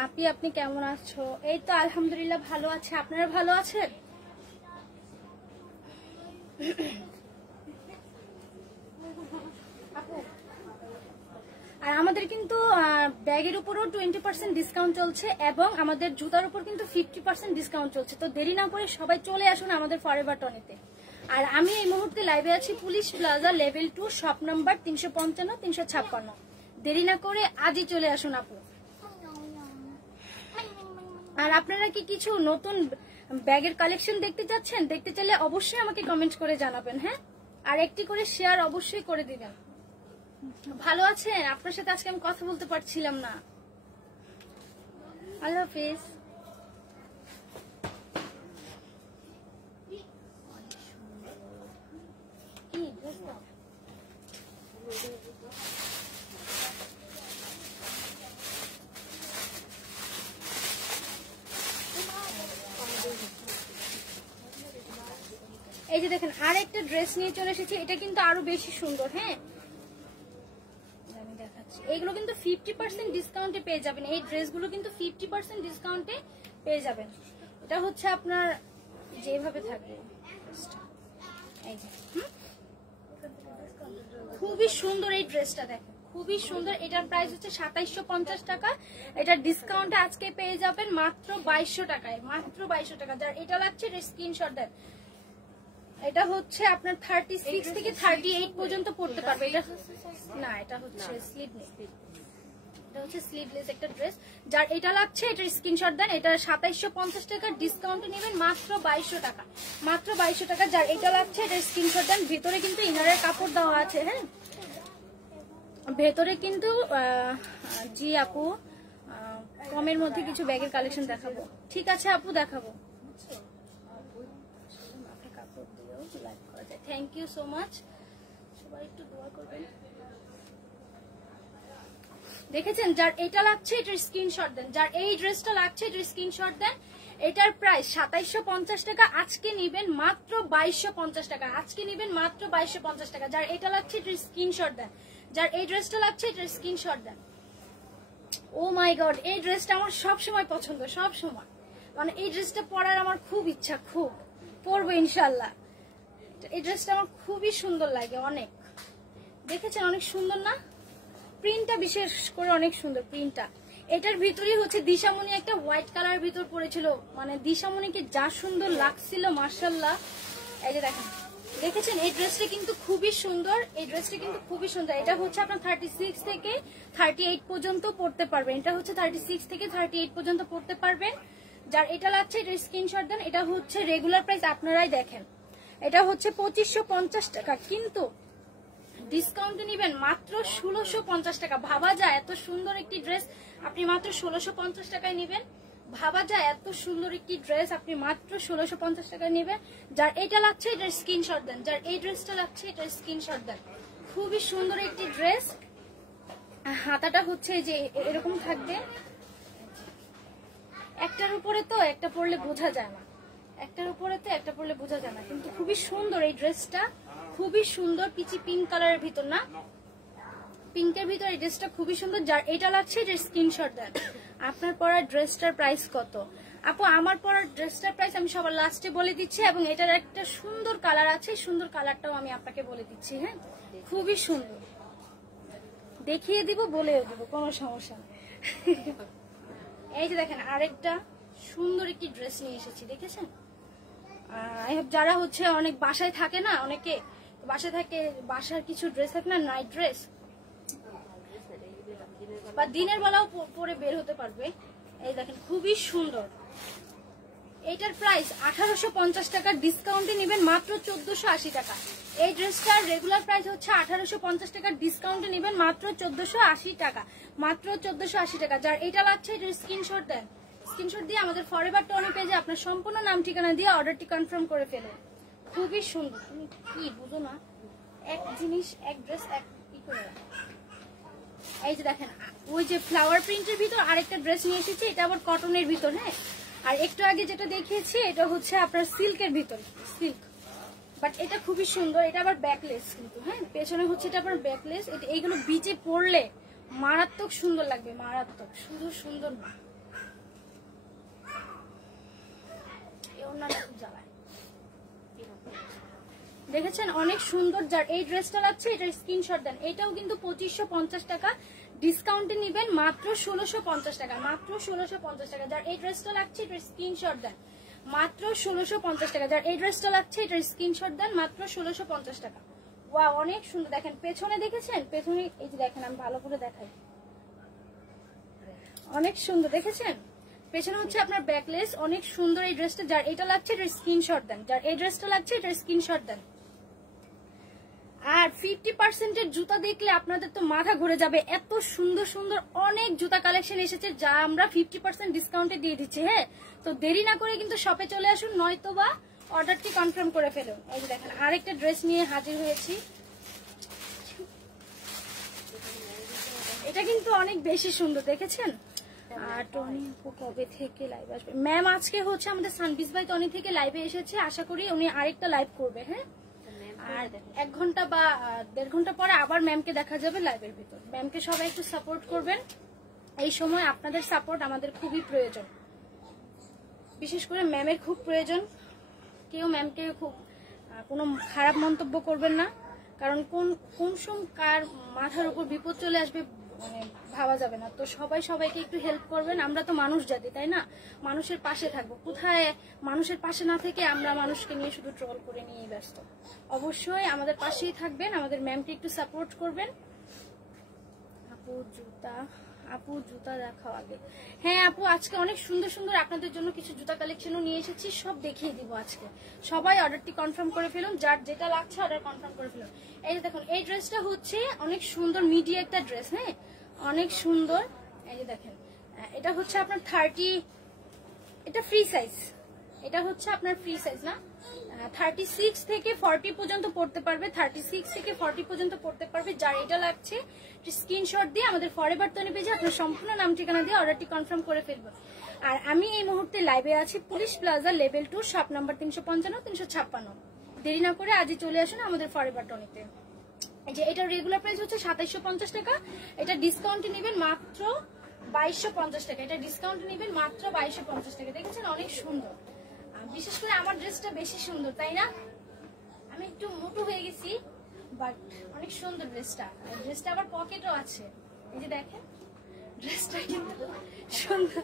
আপনি কেমন আছো? এই তো আলহামদুলিল্লাহ ভালো আছে, আপনারা ভালো আছেন? আর আমাদের কিন্তু ব্যাগের উপরও 20% ডিসকাউন্ট চলছে এবং আমাদের জুতার উপর কিন্তু 50% ডিসকাউন্ট চলছে। তো দেরি না করে সবাই চলে আসুন আমাদের ফরএভার টনিতে। আর আমি এই মুহূর্তে লাইভে আছি police plaza level 2 shop number 355 356। দেরি না করে আজই চলে আসুন আপু। আর আপনারা কি কিছু নতুন ব্যাগের কালেকশন দেখতে চাচ্ছেন? দেখতে চাইলে অবশ্যই আমাকে কমেন্ট করে জানাবেন, হ্যাঁ আর একটি করে শেয়ার অবশ্যই করে দিবেন। ভালো আছেন? আপনার সাথে আজকে আমি কথা বলতে পারছিলাম না। আল্লাহ হাফিজ। এই যে দেখেন আর একটা ড্রেস নিয়ে চলে এসেছি, এটা কিন্তু আরো বেশি সুন্দর, হ্যাঁ আমি দেখাচ্ছি। এগুলো কিন্তু 50% ডিসকাউন্টে পেয়ে যাবেন, এই ড্রেসগুলো কিন্তু 50% ডিসকাউন্টে পেয়ে যাবেন। এটা হচ্ছে আপনার যেভাবে থাকবে, এই যে খুবই সুন্দর এই ড্রেসটা দেখেন, খুবই সুন্দর। এটার প্রাইস হচ্ছে 2750 টাকা, এটার ডিসকাউন্টে আজকে পেয়ে যাবেন মাত্র 2200 টাকায়, মাত্র 2200 টাকা। যার এটা লাগছে এটা স্ক্রিনশট দেন। এটা হচ্ছে আপনার 36 থেকে 38 পর্যন্ত পড়তে পারবে। এটা না, এটা হচ্ছে স্লিভ নেই, এটা হচ্ছে স্লিভলেস একটা ড্রেস, যার এটা লাগছে এটার স্ক্রিনশট দেন। এটা 2750 টাকা, ডিসকাউন্টে নেবেন মাত্র 2200 টাকা, মাত্র 2200 টাকা। যার এটা লাগছে এটার স্ক্রিনশট দেন। ভিতরে কিন্তু ইনারের কাপড় দেওয়া আছে, হ্যাঁ ভেতরে কিন্তু জি আপু কমের মধ্যে কিছু ব্যাগের কালেকশন দেখাবো, ঠিক আছে আপু দেখাবো। মাথায় কাপড় দিয়েও লাইভ করা যায়। থ্যাংক ইউ সো মাচ, সবাই একটু দোয়া করবেন। দেখেছেন, যার এটা লাগছে এটার স্ক্রিনশট দেন। যার এই ড্রেসটা লাগছে এটার স্ক্রিনশট দেন। এটার প্রাইস 2750 টাকা, আজকে নিবেন মাত্র 2250 টাকা, আজকে নিবেন মাত্র 2250 টাকা। যার এটা লাগছে এটার স্ক্রিনশট দেন। যার এই ড্রেসটা লাগছে এটার স্ক্রিনশট দেন। ও মাই গড, এই ড্রেসটা আমার সব সময় পছন্দ, সব সময়, মানে এই ড্রেসটা পরার আমার খুব ইচ্ছা, খুব পরবো ইনশাল্লাহ। এই ড্রেসটা আমার খুবই সুন্দর লাগে অনেক। দেখেছেন অনেক সুন্দর না, প্রিন্টটা বিশেষ করে অনেক সুন্দর প্রিন্টটা। এটার ভিতরেই হচ্ছে দিশামণি একটা হোয়াইট কালার ভিতর পড়েছিল, মানে দিশামণিকে যা সুন্দর লাগছিল মাশাআল্লাহ। এই যে দেখেন, দেখেছেন এই ড্রেসটা কিন্তু খুবই সুন্দর, এই ড্রেসটা কিন্তু খুবই সুন্দর। এটা হচ্ছে আপনার 36 থেকে 38 পর্যন্ত পড়তে পারবেন। এটা হচ্ছে 36 থেকে 38 পর্যন্ত পড়তে পারবেন। যার এটা লাগছে এটার স্ক্রিনশট দেন। এটা হচ্ছে রেগুলার প্রাইস, আপনারাই দেখেন এটা হচ্ছে 2550 টাকা, কিন্তু ডিসকাউন্টে নিবেন মাত্র 1650 টাকা। ভাবা যায় এত সুন্দর একটি ড্রেস আপনি মাত্র 1650 টাকায় নিবেন, ভাবা যায় এত সুন্দর একটি ড্রেস আপনি মাত্র 1650 টাকায় নেবেন। যার এটা লাগছে এটার স্ক্রিনশট দেন। যার এই ড্রেসটা লাগছে এটার স্ক্রিনশট দেন। খুবই সুন্দর একটি ড্রেস। হাতাটা হচ্ছে যে এরকম থাকবে, একটার উপরে তো একটা পরলে বোঝা যায় না, একটার উপরে তো একটা পরলে বোঝা যায় না, কিন্তু খুবই সুন্দর এই ড্রেসটা, খুবই সুন্দর। পিচি পিঙ্ক কালারের ভিতর না, পিঙ্কের ভিতর এই ড্রেসটা খুবই সুন্দর। যার এটা লাগছে এটার স্ক্রিনশট দেন। আপনার পরার ড্রেসটার প্রাইস কত আপু? আমার পরার ড্রেসটার প্রাইস আমি সবার লাস্টে বলে দিচ্ছি, এবং এটার একটা সুন্দর কালার আছে, সুন্দর কালারটাও আমি আপনাকে বলে দিচ্ছি। হ্যাঁ খুবই সুন্দর, দেখিয়ে দিব বলেও দিব, কোনো সমস্যা নেই। এই যে দেখেন আরেকটা সুন্দর একটি ড্রেস নিয়ে এসেছি, দেখেছেন? যারা হচ্ছে অনেক বাসায় থাকে না, অনেকে বাসায় থাকে, বাসার কিছু ড্রেস থাকে না, নাইট ড্রেস বা দিনের বেলাও পরে বের হতে পারবে। এই দেখেন খুবই সুন্দর, এইটার প্রাইস 1850 টাকা, ডিসকাউন্টে নেবেন মাত্র 1480 টাকা। এই ড্রেসটার রেগুলার প্রাইস হচ্ছে 1850 টাকা, ডিসকাউন্টে নেবেন মাত্র 1480 টাকা, মাত্র 1480 টাকা। যার এটা লাগছে এটার স্ক্রিনশট দেন। স্ক্রিনশট দিয়ে আমাদের ফরএভার টনি পেজে আপনার সম্পূর্ণ নাম ঠিকানা দিয়ে অর্ডারটি কনফার্ম করে ফেলেন। খুবই সুন্দর, তুমি কি বুঝো না, এক জিনিস এক ড্রেস এক কি করে। এই যে দেখেন ওই যে ফ্লাওয়ার প্রিন্টের ভিতর আরেকটা ড্রেস নিয়ে এসেছি, এটা আবার কটনের ভিতর। হ্যাঁ, আর একটু আগে যেটা দেখিয়েছি এটা হচ্ছে আপনার সিল্কের ভিতর, সিল্ক, বাট এটা খুবই সুন্দর। এটা আবার ব্যাকলেস কিন্তু, হ্যাঁ পেছনে হচ্ছে এটা আবার ব্যাকলেস। এইগুলো বিচে পরলে মারাত্মক সুন্দর লাগবে, মারাত্মক, শুধু সুন্দর না, দেখেছেন অনেক সুন্দর। যার এই ড্রেসটা লাগছে এটার স্ক্রিনশট দেন। এটাও কিন্তু 2550 টাকা, ডিসকাউন্টে নিবেন মাত্র 1650 টাকা, মাত্র 1650 টাকা। যার এই ড্রেসটা লাগছে এটার স্ক্রিনশট দেন, মাত্র 1650 টাকা। যার এই ড্রেসটা লাগছে এটার স্ক্রিনশট দেন, মাত্র 1650 টাকা। ওয়াও অনেক সুন্দর। দেখেন পেছনে, দেখেছেন পেছনে, এই যে দেখেন আমি ভালো করে দেখাই, অনেক সুন্দর, দেখেছেন পেছনে হচ্ছে আপনার ব্যাকলেস, অনেক সুন্দর এই ড্রেসটা। যার এটা লাগছে এটার স্ক্রিনশট দেন। যার এই ড্রেসটা লাগছে এটার স্ক্রিনশট দেন। আর 50% জুতা দেখলে আপনাদের তো মাথা ঘুরে যাবে, এত সুন্দর সুন্দর অনেক জুতা কালেকশন এসেছে যা আমরা 50% ডিসকাউন্টে দিয়ে দিচ্ছি। হ্যাঁ, তো দেরি না করে কিন্তু শপে চলে আসুন, নয়তো বা অর্ডারটি কনফার্ম করে ফেলুন। এই যে দেখেন আরেকটা ড্রেস নিয়ে হাজির হয়েছি, এটা কিন্তু অনেক বেশি সুন্দর, দেখেছেন? আর টনি আপু কবে থেকে লাইভ আসবে? ম্যাম আজকে হচ্ছে আমাদের সানবিজ ভাই টনি থেকে লাইভে এসেছে, আশা করি উনি আরেকটা লাইভ করবে। হ্যাঁ, আর 1 ঘন্টা বা 1.5 ঘন্টা পরে আবার ম্যামকে দেখা যাবে লাইভের ভিতর। ম্যামকে সবাই একটু সাপোর্ট করবেন, এই সময় আপনাদের সাপোর্ট আমাদের খুবই প্রয়োজন, বিশেষ করে ম্যামের খুব প্রয়োজন। কেউ ম্যামকে খুব কোনো খারাপ মন্তব্য করবেন না, কারণ কোন সময় কার মাথার উপর বিপদ চলে আসবে মানে ভাবা যাবে না। তো সবাই সবাইকে একটু হেল্প করবেন, আমরা তো মানুষ জাতি, তাই না? মানুষের পাশে থাকবো, কোথায় মানুষের পাশে না থেকে আমরা মানুষকে নিয়ে শুধু ট্রল করে নিয়ে ব্যস্ত। অবশ্যই আমাদের পাশেই থাকবেন, আমাদের ম্যামকে একটু সাপোর্ট করবেন। আপু জুতা আপু জুতা দেখাও আগে। হ্যাঁ আপু, আজকে অনেক সুন্দর সুন্দর আপনাদের জন্য কিছু জুতা কালেকশনও নিয়ে এসেছি, সব দেখিয়ে দিব আজকে। সবাই অর্ডারটি কনফার্ম করে ফেলুন, যার যেটা লাগছে অর্ডার কনফার্ম করে ফেলুন। এই যে দেখুন, এই ড্রেসটা হচ্ছে অনেক সুন্দর মিডিয়া একটা ড্রেস, হ্যাঁ অনেক সুন্দর। এই যে দেখেন, এটা হচ্ছে আপনার 30, এটা ফ্রি সাইজ, এটা হচ্ছে আপনার ফ্রি সাইজ না, 36 থেকে 40 পর্যন্ত পড়তে পারবে, 36 থেকে 40 পর্যন্ত পড়তে পারবে। যার এটা লাগছে স্ক্রিনশট দিয়ে আমাদের ফরএভার তনি পেজে আপনার সম্পূর্ণ নাম ঠিকানা দিয়ে অর্ডারটি কনফার্ম করে ফেলবেন। আর আমি এই মুহূর্তে লাইভে আছি police plaza level 2 shop number 355 356। দেরি না করে আজই চলে আসুন আমাদের ফরএভার টনিতে। এই যে এটা রেগুলার প্রাইস হচ্ছে 2750 টাকা, এটা ডিসকাউন্টে নেবেন মাত্র 2250 টাকা, এটা ডিসকাউন্টে নেবেন মাত্র 2250 টাকা। দেখেছেন অনেক সুন্দর, বিশেষ করে আমার ড্রেসটা বেশি সুন্দর তাই না? আমি একটু মোটু হয়ে গেছি বাট অনেক সুন্দর ড্রেসটা। ড্রেসটা আবার পকেটও আছে, এই যে দেখেন ড্রেসটা কিন্তু সুন্দর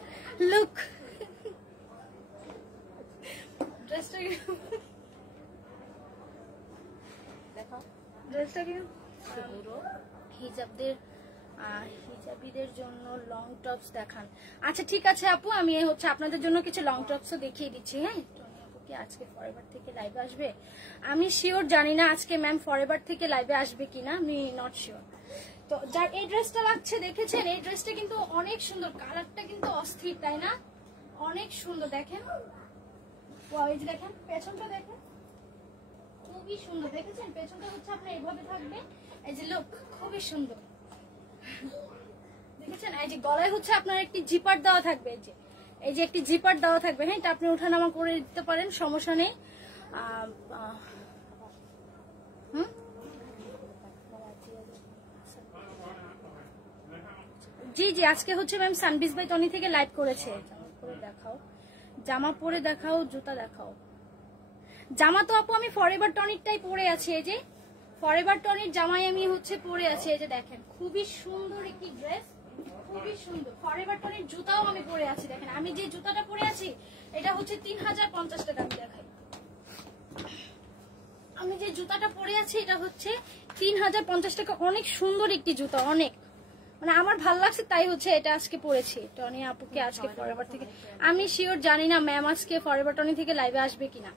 লুক। ড্রেসটা দেখো, ড্রেসটা কিন্তু হিজাবিদের জন্য লং টপস দেখান। আচ্ছা ঠিক আছে আপু, আমি হচ্ছে আপনাদের জন্য কিছু লং টপসও দেখিয়ে দিচ্ছি। হ্যাঁ, কি আজকে ফরএভার থেকে লাইভে আসবে আমি শিওর জানি না, আজকে ম্যাম ফরএভার থেকে লাইভে আসবে কিনা আমি নট শিওর। তো যার এই ড্রেসটা লাগছে, দেখেছেন এই ড্রেসটা কিন্তু অনেক সুন্দর, কালারটা কিন্তু অস্থির তাই না? অনেক সুন্দর, দেখেন এই যে দেখেন পেছনটা দেখেন খুবই সুন্দর, দেখেছেন পেছনটা হচ্ছে আপনার এইভাবে থাকবে, এই যে লুক খুবই সুন্দর দেখেছেন। এই যে গলায় হচ্ছে আপনার একটি জিপার দেওয়া থাকবে, এই যে একটি জিপার দেওয়া থাকবে, হ্যাঁ এটা আপনি ওঠানামা করে দিতে পারেন, সমস্যা নেই। জি জি, আজকে হচ্ছে ম্যাম সানবিজ বাই টনি থেকে লাইভ করেছে। জামা পরে দেখাও, জুতা দেখাও। জামা তো আপু আমি ফরএভার টনিরটাই পরে আছি, এই যে ফরএভার টনির জামাই আমি হচ্ছে পরে আছি, এই যে দেখেন খুবই সুন্দর একটি ড্রেস, খুবই সুন্দর। ফরএভার টনির জুতাও আমি পরে আছি, দেখেন আমি যে জুতাটা পরে আছি এটা হচ্ছে 3050 টাকা। আমি দেখাই, আমি যে জুতাটা পরে আছি এটা হচ্ছে 3050 টাকা। অনেক সুন্দর একটি জুতা, অনেক মানে আমার ভালো লাগছে তাই হচ্ছে এটা আজকে পরেছি। টনি আপুকে আজকে ফরএভার থেকে, আমি শিওর জানি না ম্যাম আজকে ফরএভার টনি থেকে লাইভে আসবে কিনা।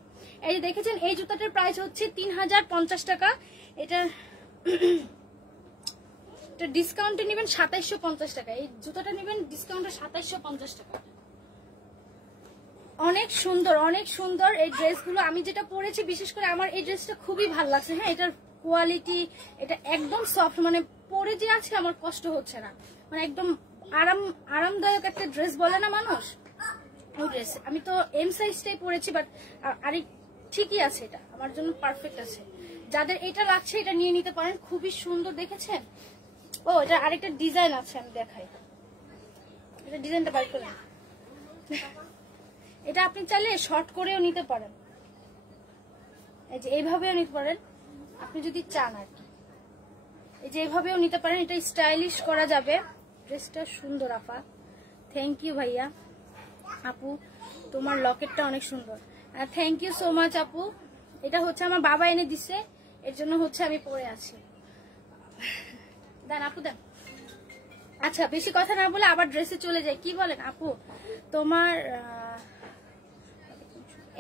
এই যে দেখেছেন এই জুতাটার প্রাইস হচ্ছে 3050 টাকা, এটা ডিসকাউন্টে নেবেন 2750 টাকা, এই জুতাটা নেবেন ডিসকাউন্টে 2750 টাকা। অনেক সুন্দর, অনেক সুন্দর এই ড্রেসগুলো। আমি যেটা পরেছি বিশেষ করে আমার এই ড্রেসটা খুবই ভালো লাগছে, হ্যাঁ এটার কোয়ালিটি, এটা একদম সফট, মানে পরে যে আছে আমার কষ্ট হচ্ছে না, মানে একদম আরামদায়ক একটা ড্রেস বলে না মানুষ, ওই ড্রেস। আমি তো এম সাইজটাই পরেছি বাট আরেক ঠিকই আছে, এটা আমার জন্য পারফেক্ট আছে। যাদের এটা লাগছে এটা নিয়ে নিতে পারেন, খুবই সুন্দর দেখেছেন। ও এটা আরেকটা ডিজাইন আছে, আমি দেখাই, এটা ডিজাইনটা বাই করে, এটা আপনি চাইলে শর্ট করেও নিতে পারেন, এই যে এইভাবেও নিতে পারেন আপনি যদি চান আর কি, এই যে এইভাবেও নিতে পারেন, এটা স্টাইলিশ করা যাবে। ড্রেসটা সুন্দর আপা, থ্যাংক ইউ ভাইয়া। আপু তোমার লকেটটা অনেক সুন্দর, থ্যাংক ইউ সো মাচ আপু। এটা হচ্ছে আমার বাবা এনে দিছে, এর জন্য হচ্ছে আমি পরে আছি। দেন আপু দেন। আচ্ছা বেশি কথা না বলে আবার ড্রেসে চলে যাই, কি বলেন আপু? তোমার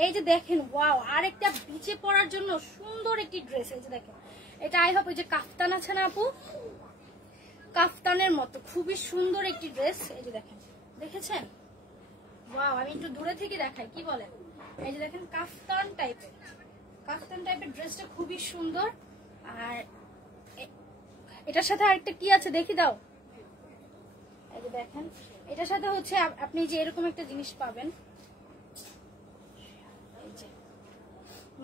এই যে দেখেন ওয়াও, আরেকটা বিচে পরার জন্য সুন্দর একটি ড্রেস, এই যে দেখেন এটা আই হোপ ওই যে কাফতান আছে না আপু, কাফতানের মতো খুবই সুন্দর একটি ড্রেস। এই যে দেখেন, দেখেছেন ওয়াও, আমি একটু দূরে থেকে দেখাই, কি বলেন? এই যে দেখেন কাফতান টাইপের ড্রেসটা খুবই সুন্দর। আর এটার সাথে আরেকটা কি আছে দেখি দাও, এই যে দেখেন এটার সাথে হচ্ছে আপনি যে এরকম একটা জিনিস পাবেন, এই যে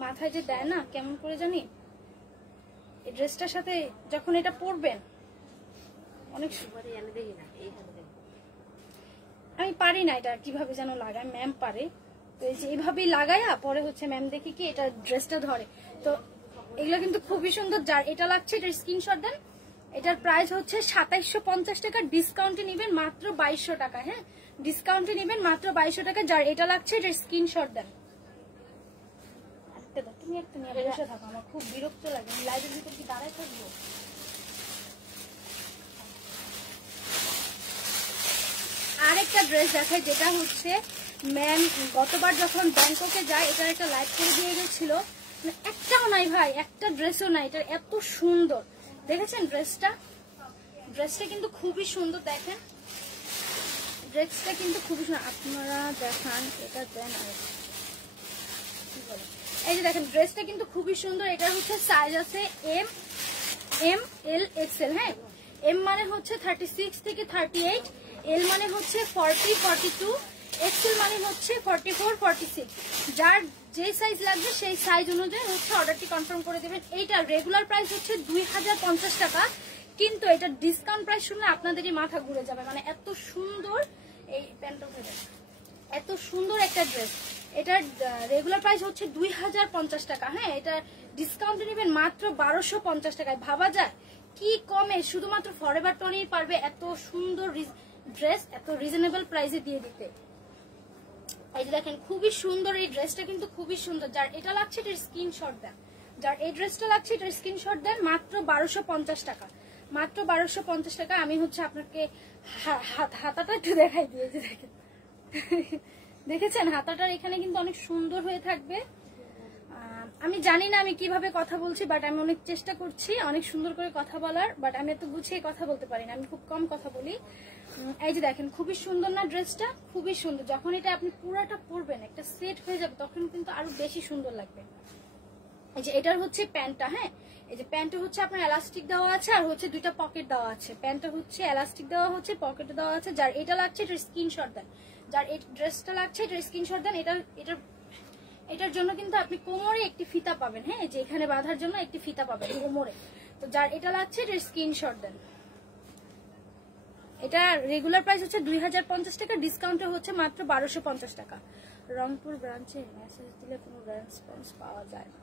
মাথায় যে দেয় না কেমন করে জানি, এই ড্রেসটার সাথে যখন এটা পরবেন অনেক সুন্দর। আমি পারি না এটা কিভাবে যেন লাগায়, ম্যাম পারে, তো এই যে এইভাবেই লাগাইয়া পরে হচ্ছে ম্যাম দেখি কি এটা ড্রেসটা ধরে। তো এগুলো কিন্তু খুবই সুন্দর, যার এটা লাগছে এটার স্ক্রিনশট দেন। এটার প্রাইস হচ্ছে 2750 টাকা, ডিসকাউন্টে নিবেন মাত্র 2200 টাকা। হ্যাঁ ডিসকাউন্টে নিবেন মাত্র 2200 টাকা, যার এটা লাগছে এটার স্ক্রিনশট দেন। তুমি একটা নিয়ে বসে থাকো, আমার খুব বিরক্ত লাগে, আমি লাইভের ভিতর কি দাঁড়ায় থাকবো? আরেকটা ড্রেস দেখাই, যেটা হচ্ছে ম্যাম গতবার যখন ব্যাংককে যায় এটার একটা লাইভ করে দিয়ে গেছিল, একটাও নাই ভাই, একটা ড্রেসও নাই, এটা এত সুন্দর। দেখেছেন ড্রেসটা? ড্রেসটা কিন্তু খুবই সুন্দর, দেখেন ড্রেসটা কিন্তু খুবই সুন্দর। আপনারা দেখান, এটা দেন আর কি বলে, এই যে দেখেন ড্রেসটা কিন্তু খুবই সুন্দর। এটা হচ্ছে সাইজ আছে এম, এল, এক্সেল। হ্যাঁ, এম মানে হচ্ছে 36 থেকে 38, এল মানে হচ্ছে 40, 42, এক্সেল মানে হচ্ছে 44, 46। যার যে সাইজ লাগবে সেই সাইজ অনুযায়ী হচ্ছে অর্ডারটি কনফার্ম করে দেবেন। এইটা রেগুলার প্রাইস হচ্ছে 2050 টাকা, কিন্তু এটা ডিসকাউন্ট প্রাইস শুনলে আপনাদেরই মাথা ঘুরে যাবে। মানে এত সুন্দর এই প্যান্টটা, এত সুন্দর একটা ড্রেস। এটার রেগুলার প্রাইস হচ্ছে 2050 টাকা। হ্যাঁ, এটা ডিসকাউন্টে নেবেন মাত্র 1250 টাকায়। ভাবা যায় কি কমে শুধুমাত্র ফরএভার টনিই পারবে এত সুন্দর ড্রেস এত রিজনেবল প্রাইসে দিয়ে দিতে। এই যে দেখেন খুবই সুন্দর এই ড্রেসটা, কিন্তু খুবই সুন্দর। যার এটা লাগছে এটার স্ক্রিনশট দেন, যার এই ড্রেসটা লাগছে এটার স্ক্রিনশট দেন। মাত্র 1250 টাকা, মাত্র 1250 টাকা। আমি হচ্ছে আপনাকে হাতাটা একটু দেখাই দিয়েছি, দেখেন দেখেছেন হাতাটার এখানে কিন্তু অনেক সুন্দর হয়ে থাকবে। আমি জানি না আমি কিভাবে কথা বলছি, বাট আমি অনেক চেষ্টা করছি অনেক সুন্দর করে কথা বলার, বাট আমি এত গুছিয়ে কথা বলতে পারি না, আমি খুব কম কথা বলি। এই যে দেখেন খুবই সুন্দর না ড্রেসটা, খুবই সুন্দর। যখন এটা আপনি পুরোটা পরবেন একটা সেট হয়ে যাবে তখন কিন্তু আরো বেশি সুন্দর লাগবে। এই যে এটার হচ্ছে প্যান্টটা, হ্যাঁ এই যে প্যান্টে হচ্ছে আপনার এলাস্টিক দেওয়া আছে আর হচ্ছে দুইটা পকেট দেওয়া আছে। প্যান্টটা হচ্ছে এলাস্টিক দেওয়া হচ্ছে, পকেট দেওয়া আছে। যার এটা লাগছে এটার স্ক্রিনশট দেন, যার এই ড্রেসটা লাগছে এটার স্ক্রিনশট দেন। এটার জন্য কিন্তু আপনি কোমরে একটি ফিতা পাবেন। হ্যাঁ, যে এখানে বাঁধার জন্য একটি ফিতা পাবেন কোমরে। তো যার এটা লাগছে এটার স্ক্রিনশট দেন। এটা রেগুলার প্রাইস হচ্ছে 2050 টাকা, ডিসকাউন্টে হচ্ছে মাত্র 1250 টাকা। রংপুর ব্রাঞ্চে মেসেজ দিলে কোনো রেসপন্স পাওয়া যায় না।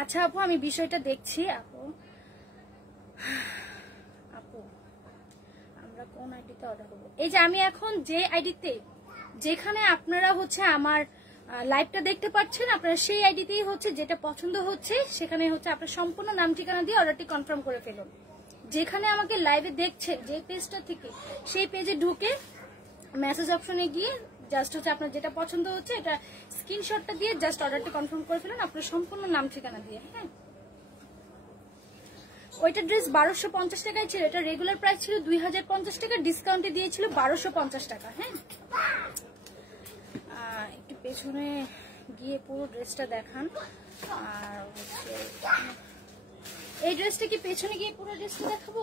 আচ্ছা আপু, আমি বিষয়টা দেখছি। আপু আমরা কোন আইডিতে অর্ডার করবো? এই যে আমি এখন যে আইডিতে, যেখানে আপনারা হচ্ছে আমার লাইভটা দেখতে পাচ্ছেন, আপনারা সেই আইডিতেই হচ্ছে যেটা পছন্দ হচ্ছে সেখানে হচ্ছে আপনার সম্পূর্ণ নাম ঠিকানা দিয়ে অর্ডারটি কনফার্ম করে ফেলুন। যেখানে আমাকে লাইভে দেখছেন যে পেজটা থেকে, সেই পেজে ঢুকে মেসেজ অপশনে গিয়ে জাস্ট হচ্ছে আপনার যেটা পছন্দ হচ্ছে এটা স্ক্রিনশটটা দিয়ে জাস্ট অর্ডারটি কনফার্ম করে ফেলুন আপনার সম্পূর্ণ নাম ঠিকানা দিয়ে। হ্যাঁ, ওইটা ড্রেস 1250 টাকায় ছিল, এটা রেগুলার প্রাইস ছিল 2050 টাকা, ডিসকাউন্টে দিয়েছিল 1250 টাকা। হ্যাঁ, একটু পেছনে গিয়ে পুরো ড্রেসটা দেখান। আর হচ্ছে এই ড্রেসটা কি পেছনে গিয়ে পুরো ড্রেসটা দেখাবো?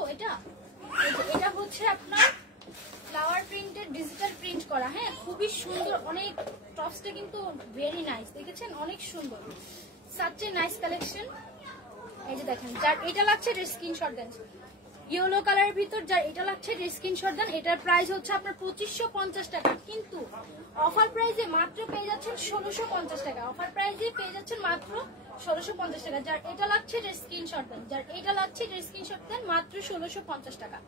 এটা হচ্ছে আপনার ফ্লাওয়ার প্রিন্টের ডিজিটাল প্রিন্ট করা। হ্যাঁ, খুবই সুন্দর, অনেক টপসটা কিন্তু ভেরি নাইস, দেখেছেন অনেক সুন্দর, সাচ এ নাইস কালেকশন। এই যে দেখেন যার এটা লাগছে এটার স্ক্রিনশট দেন, ইয়েলো কালারের ভিতর যার এটা লাগছে এটার স্ক্রিনশট দেন। এটার প্রাইস হচ্ছে আপনার 2550 টাকা, কিন্তু অফার প্রাইসে মাত্র পেয়ে যাচ্ছেন 1650 টাকা। অফার প্রাইসে পেয়ে যাচ্ছেন মাত্র 1650 টাকা। যার এটা লাগছে এটার স্ক্রিনশট দেন, যার এটা লাগছে এটার স্ক্রিনশট দেন, মাত্র 1650 টাকা।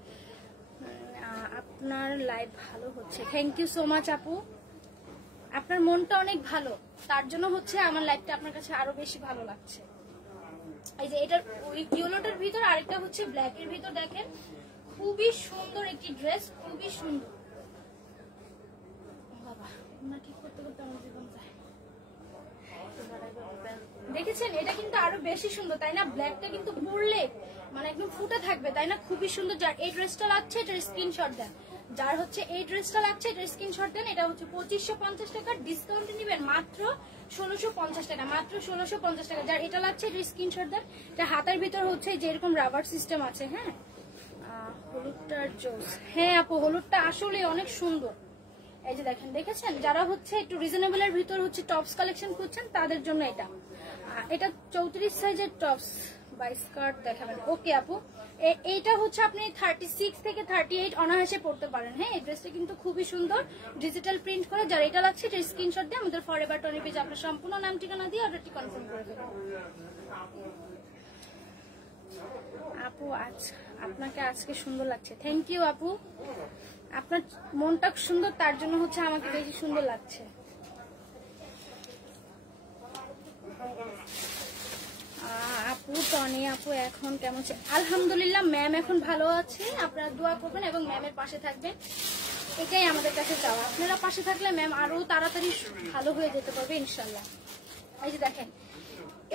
আপনার লাইভ ভালো হচ্ছে, থ্যাংক ইউ সো মাচ আপু। আপনার মনটা অনেক ভালো, তার জন্য হচ্ছে আমার লাইভটা আপনার কাছে আরো বেশি ভালো লাগছে। এই যে এটার ইয়েলোটার ভিতর আরেকটা হচ্ছে ব্ল্যাক এর ভিতর, দেখেন খুবই সুন্দর একটি ড্রেস, খুবই সুন্দর। বাবা না ঠিক করতে করতে আমার জীবন যায়। দেখেছেন এটা কিন্তু আরো বেশি সুন্দর, তাই না? ব্ল্যাকটা কিন্তু পরলে মানে একদম ফুটে থাকবে, তাই না? খুবই সুন্দর। যার এই ড্রেসটা লাগছে এটার স্ক্রিনশট দেন, যার হচ্ছে এই ড্রেসটা লাগছে এটার স্ক্রিনশট দেন। এটা হচ্ছে 2550 টাকা, ডিসকাউন্টে নেবেন মাত্র 1650 টাকা, মাত্র 1650 টাকা। যার এটা লাগছে এটার স্ক্রিনশট দেন। এটা হাতের ভিতর হচ্ছে যে এরকম রাবার সিস্টেম আছে। হ্যাঁ, হলুদটার জোস। হ্যাঁ আপু, হলুদটা আসলে অনেক সুন্দর। এই যে দেখেন, দেখেছেন যারা হচ্ছে একটু রিজনেবলের ভিতর হচ্ছে টপস কালেকশন করছেন তাদের জন্য এটা 34 সাইজের টপস বাই স্কার্ট দেখাবেন। ওকে আপু, এইটা হচ্ছে আপনি 36 থেকে 38 অনায়াসে পড়তে পারেন। হ্যাঁ, এই ড্রেসটা কিন্তু খুবই সুন্দর, ডিজিটাল প্রিন্ট করে। যার এটা লাগছে এটা স্ক্রিনশট দিয়ে আমাদের ফরএভার টনি পেজে আপনার সম্পূর্ণ নাম ঠিকানা দিয়ে অর্ডারটি কনফার্ম করে দেবেন। আপু আপনাকে আজকে সুন্দর লাগছে, থ্যাংক ইউ আপু। আপনার মনটা সুন্দর, তার জন্য হচ্ছে আমাকে বেশি সুন্দর লাগছে। আপু আপু টনি আপু এখন কেমন আছে? আলহামদুলিল্লাহ ম্যাম এখন ভালো আছে, আপনারা দোয়া করবেন এবং ম্যামের পাশে থাকবেন, এটাই আমাদের কাছে চাওয়া। আপনারা পাশে থাকলে ম্যাম আরো তাড়াতাড়ি ভালো হয়ে যেতে পারবে ইনশাল্লাহ। এই যে দেখেন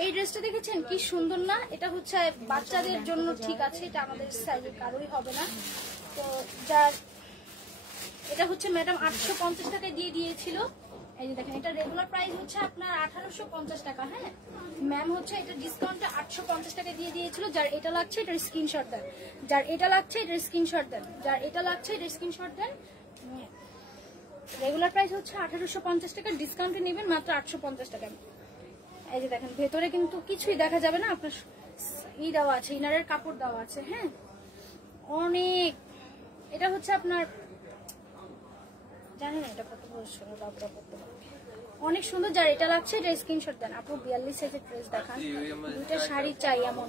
এই ড্রেসটা দেখেছেন কি সুন্দর না? এটা হচ্ছে বাচ্চাদের জন্য ঠিক আছে, এটা আমাদের সাইজে কারোরই হবে না। তো যার এটা হচ্ছে ম্যাডাম 850 টাকায় দিয়ে দিয়েছিল। এই যে দেখেন এটা রেগুলার প্রাইস হচ্ছে আপনার 1850 টাকা। হ্যাঁ ম্যাম হচ্ছে এটা ডিসকাউন্টে 850 টাকা দিয়ে দিয়েছিল। যার এটা লাগছে এটার স্ক্রিনশট দেন, যার এটা লাগছে এটার স্ক্রিনশট দেন, যার এটা লাগছে এটার স্ক্রিনশট দেন। রেগুলার প্রাইস হচ্ছে 1850 টাকা, ডিসকাউন্টে নেবেন মাত্র 850 টাকা। এই যে দেখেন ভেতরে কিন্তু কিছুই দেখা যাবে না, আপনার ই দেওয়া আছে, ইনারের কাপড় দেওয়া আছে। হ্যাঁ অনেক, এটা হচ্ছে আপনার জানি না এটা কত সুন্দর, বাবুরা করতে পারবে, অনেক সুন্দর। যার এটা লাগছে এটা স্ক্রিনশট দেন। আপু 42 সাইজের ড্রেস দেখান, দুইটা শাড়ি চাই এমন।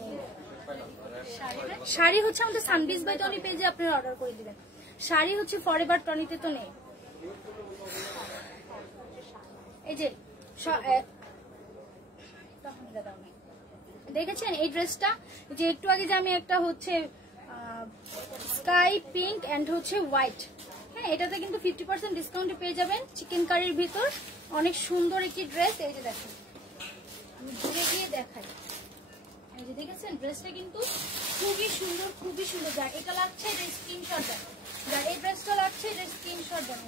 শাড়ি হচ্ছে আমাদের সানবিজ বাই টনি পেজে আপনারা অর্ডার করে দিবেন। শাড়ি হচ্ছে ফরএভার টনিতে তো নেই। এই যে দেখেছেন এই ড্রেসটা, যে একটু আগে যে আমি একটা হচ্ছে স্কাই পিঙ্ক এন্ড হচ্ছে হোয়াইট, হ্যাঁ এটাতে কিন্তু 50% ডিসকাউন্টে পেয়ে যাবেন চিকেন কারির ভিতর। অনেক সুন্দর একটি ড্রেস। এই যে দেখেন আমি ঘুরে গিয়ে দেখাই, এই যে দেখেছেন ড্রেসটা কিন্তু খুবই সুন্দর, খুবই সুন্দর। যার এটা লাগছে এটা স্ক্রিনশট দেন, যার এই ড্রেসটা লাগছে এটা স্ক্রিনশট দেন।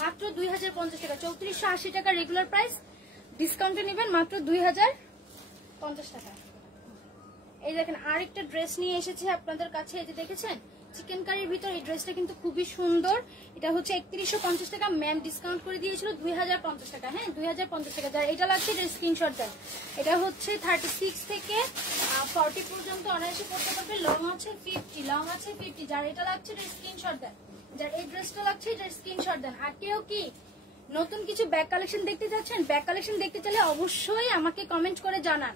মাত্র 2050 টাকা, 3480 টাকা রেগুলার প্রাইস, ডিসকাউন্টে নেবেন মাত্র 2050 টাকা। এই দেখেন আরেকটা ড্রেস নিয়ে এসেছে আপনাদের কাছে, এই যে দেখেছেন চিকেন কারির ভিতর। এই ড্রেসটা কিন্তু খুবই সুন্দর, এটা হচ্ছে 3150 টাকা, ম্যাম ডিসকাউন্ট করে দিয়েছিল 2050 টাকা। হ্যাঁ 2050 টাকা। যার এটা লাগছে এটা স্ক্রিনশট দেন। এটা হচ্ছে 36 থেকে 40 পর্যন্ত অনায়াসে করতে পারবে, লং আছে 50, লং আছে 50। যার এটা লাগছে এটা স্ক্রিনশট দেন, যার এই ড্রেসটা লাগছে এটা স্ক্রিনশট দেন। আর কেউ কি নতুন কিছু ব্যাগ কালেকশন দেখতে চাচ্ছেন? ব্যাগ কালেকশন দেখতে চাইলে অবশ্যই আমাকে কমেন্ট করে জানান,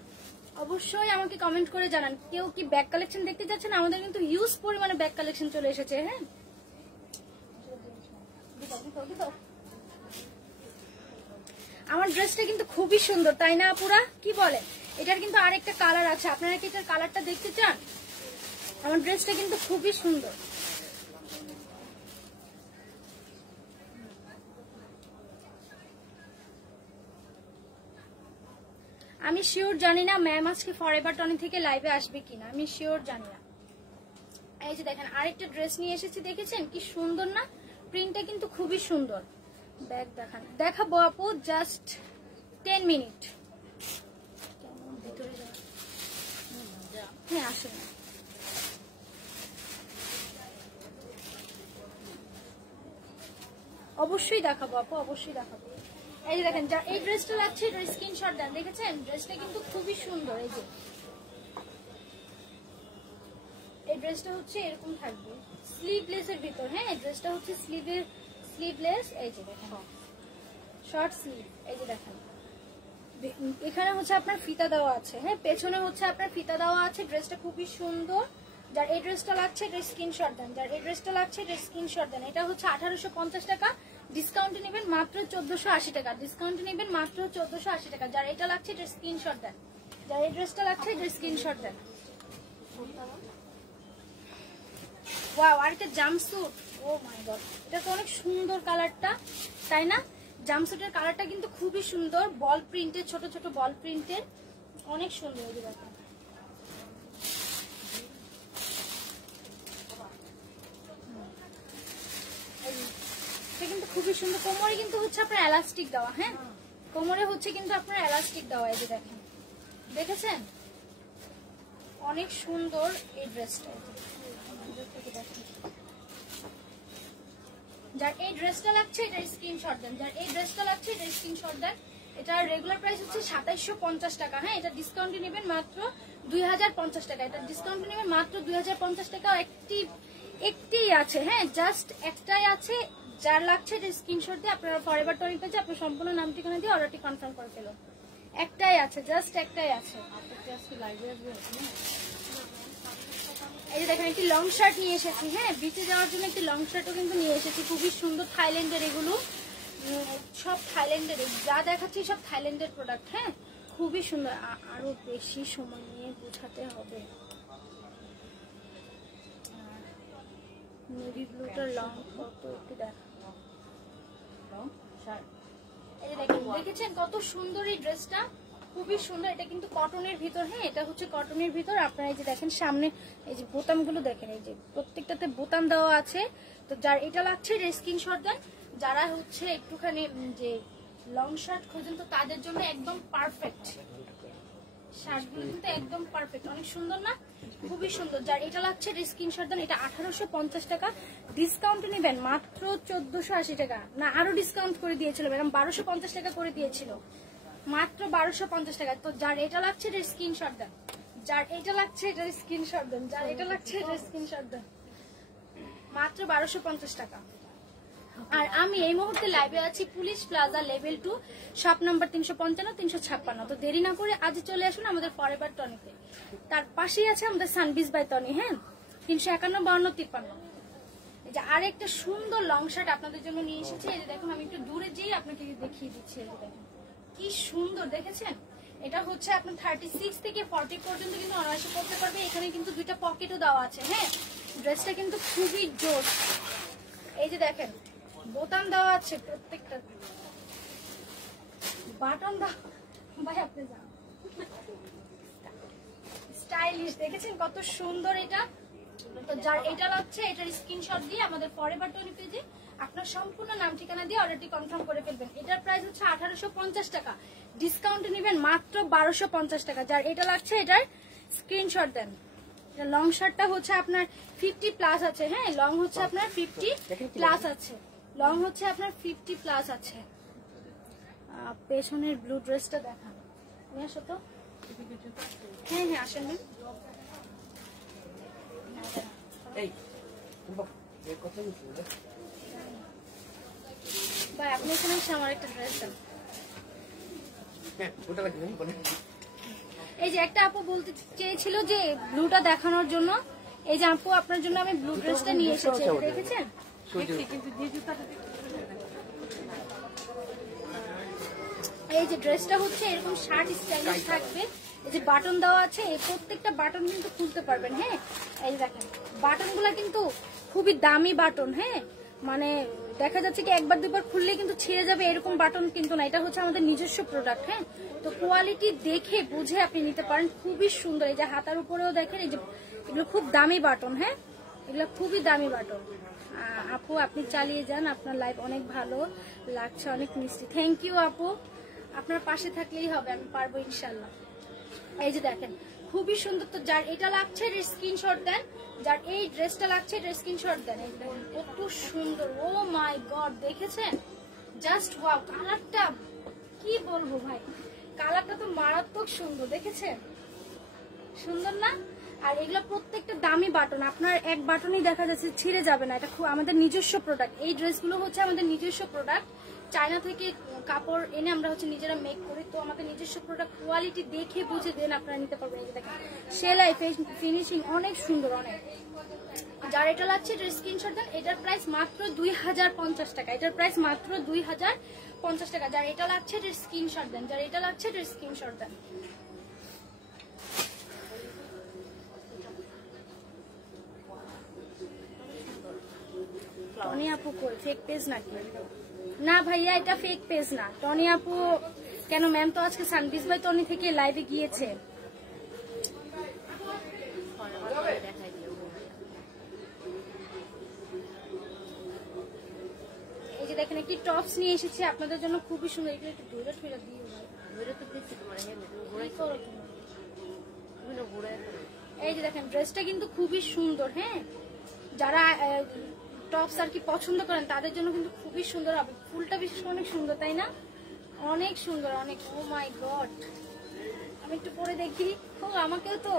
অবশ্যই আমাকে কমেন্ট করে জানান। কেউ কি ব্যাগ কালেকশন দেখতে চাচ্ছেন? আমাদের কিন্তু হিউজ পরিমাণে ব্যাগ কালেকশন চলে এসেছে। হ্যাঁ আমার ড্রেসটা কিন্তু খুবই সুন্দর, তাই না আপুরা? কি বলে? এটার কিন্তু আরেকটা কালার আছে, আপনারা কি এটার কালারটা দেখতে চান? আমার ড্রেসটা কিন্তু খুবই সুন্দর। আমি শিওর জানি না ম্যাম আজকে ফরএভার টনি থেকে লাইভে আসবে কিনা, আমি শিওর জানি না। এই যে দেখেন আরেকটা ড্রেস নিয়ে এসেছি, দেখেছেন কি সুন্দর না? প্রিন্টটা কিন্তু খুবই সুন্দর। ব্যাগ দেখান, দেখাবো আপু জাস্ট 10 মিনিট। হ্যাঁ আসেন, অবশ্যই দেখাবো আপু, অবশ্যই দেখাবো। এই যে দেখেন যার এই ড্রেসটা লাগছে এটার স্ক্রিনশট দেন। দেখেছেন ড্রেসটা কিন্তু খুবই সুন্দর। এই যে এই ড্রেসটা হচ্ছে এরকম থাকবে স্লিভলেসের ভিতর। হ্যাঁ ড্রেসটা হচ্ছে স্লিভলেস। এই যে দেখেন শর্ট স্লিভ। এই যে দেখেন এখানে হচ্ছে আপনার ফিতা দেওয়া আছে, হ্যাঁ পেছনে হচ্ছে আপনার ফিতা দেওয়া আছে। ড্রেসটা খুবই সুন্দর। যার এই ড্রেসটা লাগছে এটা স্ক্রিনশট দেন, যার এই ড্রেসটা লাগছে এটা স্ক্রিনশট দেন। এটা হচ্ছে 1850 টাকা, ডিসকাউন্টে নেবেন মাত্র 1480 টাকা, ডিসকাউন্টে নেবেন মাত্র 1480 টাকা। যার এটা লাগছে এটা স্ক্রিনশট দেন, যার এই ড্রেসটা লাগছে এটা স্ক্রিনশট দেন। ওয়াও আরেকটা জাম্পস্যুট, ও মাই গড এটা তো অনেক সুন্দর কালারটা, তাই না? জাম্পস্যুটের কালারটা কিন্তু খুবই সুন্দর, বল প্রিন্টের, ছোট ছোট বল প্রিন্টের, অনেক সুন্দর। এই দেখেন এটা কিন্তু খুবই সুন্দর। কোমরে কিন্তু হচ্ছে আপনার এলাস্টিক দেওয়া, হ্যাঁ কোমরে হচ্ছে কিন্তু আপনার এলাস্টিক দেওয়া। এই যে দেখেন দেখেছেন অনেক সুন্দর এই ড্রেসটা। যার এই ড্রেসটা লাগছে এটার স্ক্রিনশট দেন, যার এই ড্রেসটা লাগছে এটার স্ক্রিনশট দেন। এটা রেগুলার প্রাইস হচ্ছে 2750 টাকা। হ্যাঁ এটা ডিসকাউন্টে নেবেন মাত্র 2050 টাকা, এটা ডিসকাউন্টে নেবেন মাত্র 2050 টাকা। একটি আছে, হ্যাঁ জাস্ট একটাই আছে। যার লাগছে এটা স্ক্রিনশট দিয়ে আপনারা ফরএভার টনি পেজে আপনার সম্পূর্ণ নাম ঠিকানা দিয়ে অর্ডারটি কনফার্ম করে ফেলুন। একটাই আছে, জাস্ট একটাই আছে। এই যে দেখেন একটি লং শার্ট নিয়ে এসেছি, হ্যাঁ বিচে যাওয়ার জন্য একটি লং শার্টও কিন্তু নিয়ে এসেছি, খুবই সুন্দর। থাইল্যান্ডের, এগুলো সব থাইল্যান্ডের, যা দেখাচ্ছি সব থাইল্যান্ডের প্রোডাক্ট। হ্যাঁ খুবই সুন্দর, আরো বেশি সময় নিয়ে বোঝাতে হবে। নেভি ব্লুটার লং কত একটু দেখেন, দেখেছেন কত সুন্দর এই ড্রেসটা, খুবই সুন্দর। এটা কিন্তু কটনের ভিতর, হ্যাঁ এটা হচ্ছে কটনের ভিতর। আপনারা এই যে দেখেন সামনে এই যে বোতামগুলো দেখেন, এই যে প্রত্যেকটাতে বোতাম দেওয়া আছে। তো যার এটা লাগছে এটা স্ক্রিনশট দেন। যারা হচ্ছে একটুখানি যে লং শার্ট খোঁজেন তো তাদের জন্য একদম পারফেক্ট। শার্টগুলো কিন্তু একদম পারফেক্ট, অনেক সুন্দর না, খুবই সুন্দর। যার এটা লাগছে এটা স্ক্রিনশট দেন। এটা 1850 টাকা, ডিসকাউন্টে নেবেন মাত্র 1480 টাকা। না আরো ডিসকাউন্ট করে দিয়েছিল ম্যাডাম, 1250 টাকা করে দিয়েছিল, মাত্র 1250 টাকা। তো যার এটা লাগছে এটা স্ক্রিনশট দেন, যার এটা লাগছে এটা স্ক্রিনশট দেন, যার এটা লাগছে এটা স্ক্রিনশট দেন, মাত্র 1250 টাকা। আর আমি এই মুহূর্তে লাইভে আছি police plaza level 2 shop number 355 356। তো দেরি না করে আজ চলে আসুন আমাদের ফরএভার টনিতে। তার পাশেই আছে আমাদের সানবিজ বাই টনি, হ্যাঁ 351 52 53। এই যে আরেকটা সুন্দর লং শার্ট আপনাদের জন্য নিয়ে এসেছি। এই যে দেখুন, আমি একটু দূরে যেই আপনাকে দেখিয়ে দিচ্ছি। এই যে দেখুন কি সুন্দর, দেখেছেন? এটা হচ্ছে আপনার 36 থেকে 40 পর্যন্ত কিন্তু অনায়াসে পড়তে পারবে। এখানে কিন্তু দুইটা পকেটও দেওয়া আছে, হ্যাঁ ড্রেসটা কিন্তু খুবই জোস। এই যে দেখেন বোতাম দেওয়া আছে, প্রত্যেকটা বাটন দেওয়া। ভাই আপনি যান, স্টাইলিশ, দেখেছেন কত সুন্দর এটা। তো যার এটা লাগছে এটার স্ক্রিনশট দিয়ে আমাদের ফরএভার টনি পেজে আপনার সম্পূর্ণ নাম ঠিকানা দিয়ে অর্ডারটি কনফার্ম করে ফেলবেন। এটার প্রাইস হচ্ছে 1850 টাকা, ডিসকাউন্ট নেবেন মাত্র 1250 টাকা। যার এটা লাগছে এটার স্ক্রিনশট দেন। এটা লং শার্টটা হচ্ছে আপনার 50 প্লাস আছে, হ্যাঁ লং হচ্ছে আপনার 50 প্লাস আছে, লং হচ্ছে আপনার 50 প্লাস আছে। পেছনের ব্লু ড্রেসটা দেখান, নিয়ে আসো তো। হ্যাঁ হ্যাঁ আসেন না। ভাই আপনি এখানে এসে আমার একটা ড্রেস দেন। এই যে একটা আপু বলতে চেয়েছিল যে ব্লুটা দেখানোর জন্য, এই যে আপু আপনার জন্য আমি ব্লু ড্রেসটা নিয়ে এসেছি, দেখেছেন? এই যে ড্রেসটা হচ্ছে এরকম শার্ট স্টাইলিশ থাকবে। এই যে বাটন দেওয়া আছে, এই প্রত্যেকটা বাটন কিন্তু খুলতে পারবেন, হ্যাঁ এই যে দেখেন বাটনগুলা কিন্তু খুবই দামি বাটন, হ্যাঁ মানে দেখা যাচ্ছে কি একবার দুবার খুললে কিন্তু ছিঁড়ে যাবে এরকম বাটন কিন্তু না, এটা হচ্ছে আমাদের নিজস্ব প্রোডাক্ট, হ্যাঁ তো কোয়ালিটি দেখে বুঝে আপনি নিতে পারেন, খুবই সুন্দর। এই যে হাতার উপরেও দেখেন, এই যে এগুলো খুব দামি বাটন, হ্যাঁ এগুলো খুবই দামি বাটন। আপু আপনি চালিয়ে যান, আপনার লাইফ অনেক ভালো লাগছে, অনেক মিষ্টি। থ্যাংক ইউ আপু, আপনার পাশে থাকলেই হবে, আমি পারবো ইনশাল্লাহ। এই যে দেখেন খুবই সুন্দর। তো যার এটা লাগছে এর স্ক্রিনশট দেন, যার এই ড্রেসটা লাগছে এর স্ক্রিনশট দেন। এই দেখুন কত সুন্দর, ও মাই গড, দেখেছেন? জাস্ট ওয়াও, কালারটা কি বলবো ভাই, কালারটা তো মারাত্মক সুন্দর, দেখেছেন? সুন্দর না? আর এগুলো প্রত্যেকটা দামি বাটন, আপনার এক বাটনই দেখা যাচ্ছে ছিঁড়ে যাবে না, এটা খুব আমাদের নিজস্ব প্রোডাক্ট। এই ড্রেসগুলো হচ্ছে আমাদের নিজস্ব প্রোডাক্ট, চায়না থেকে কাপড় এনে আমরা হচ্ছে নিজেরা মেক করি। তো আমাদের নিজস্ব প্রোডাক্ট, কোয়ালিটি দেখে বুঝে দেন আপনারা নিতে পারবেন। এই যে দেখেন সেলাই ফিনিশিং অনেক সুন্দর, অনেক। যার এটা লাগছে এটার স্ক্রিনশট দেন। এটার প্রাইস মাত্র 2050 টাকা, এটার প্রাইস মাত্র 2050 টাকা। যার এটা লাগছে এটার স্ক্রিনশট দেন, যার এটা লাগছে এটার স্ক্রিনশট দেন। টনি আপু কই, ফেক পেজ নাকি? না ভাইয়া এটা ফেক পেজ না। টনি আপু কেন, ম্যাম তো আজকে সানবিজ বাই টনি থেকে লাইভে গিয়েছে। এই যে দেখেন একটি টপস নিয়ে এসেছি আপনাদের জন্য, খুবই সুন্দর। এগুলো একটু দূরে ফিরে দিও ভাই, এই যে দেখেন ড্রেসটা কিন্তু খুবই সুন্দর, হ্যাঁ যারা টপস আর কি পছন্দ করেন তাদের জন্য কিন্তু খুবই সুন্দর হবে। ফুলটা বিশেষ করে অনেক সুন্দর, তাই না? অনেক সুন্দর, অনেক। ও মাই গড, আমি একটু পরে দেখি। ও আমাকেও তো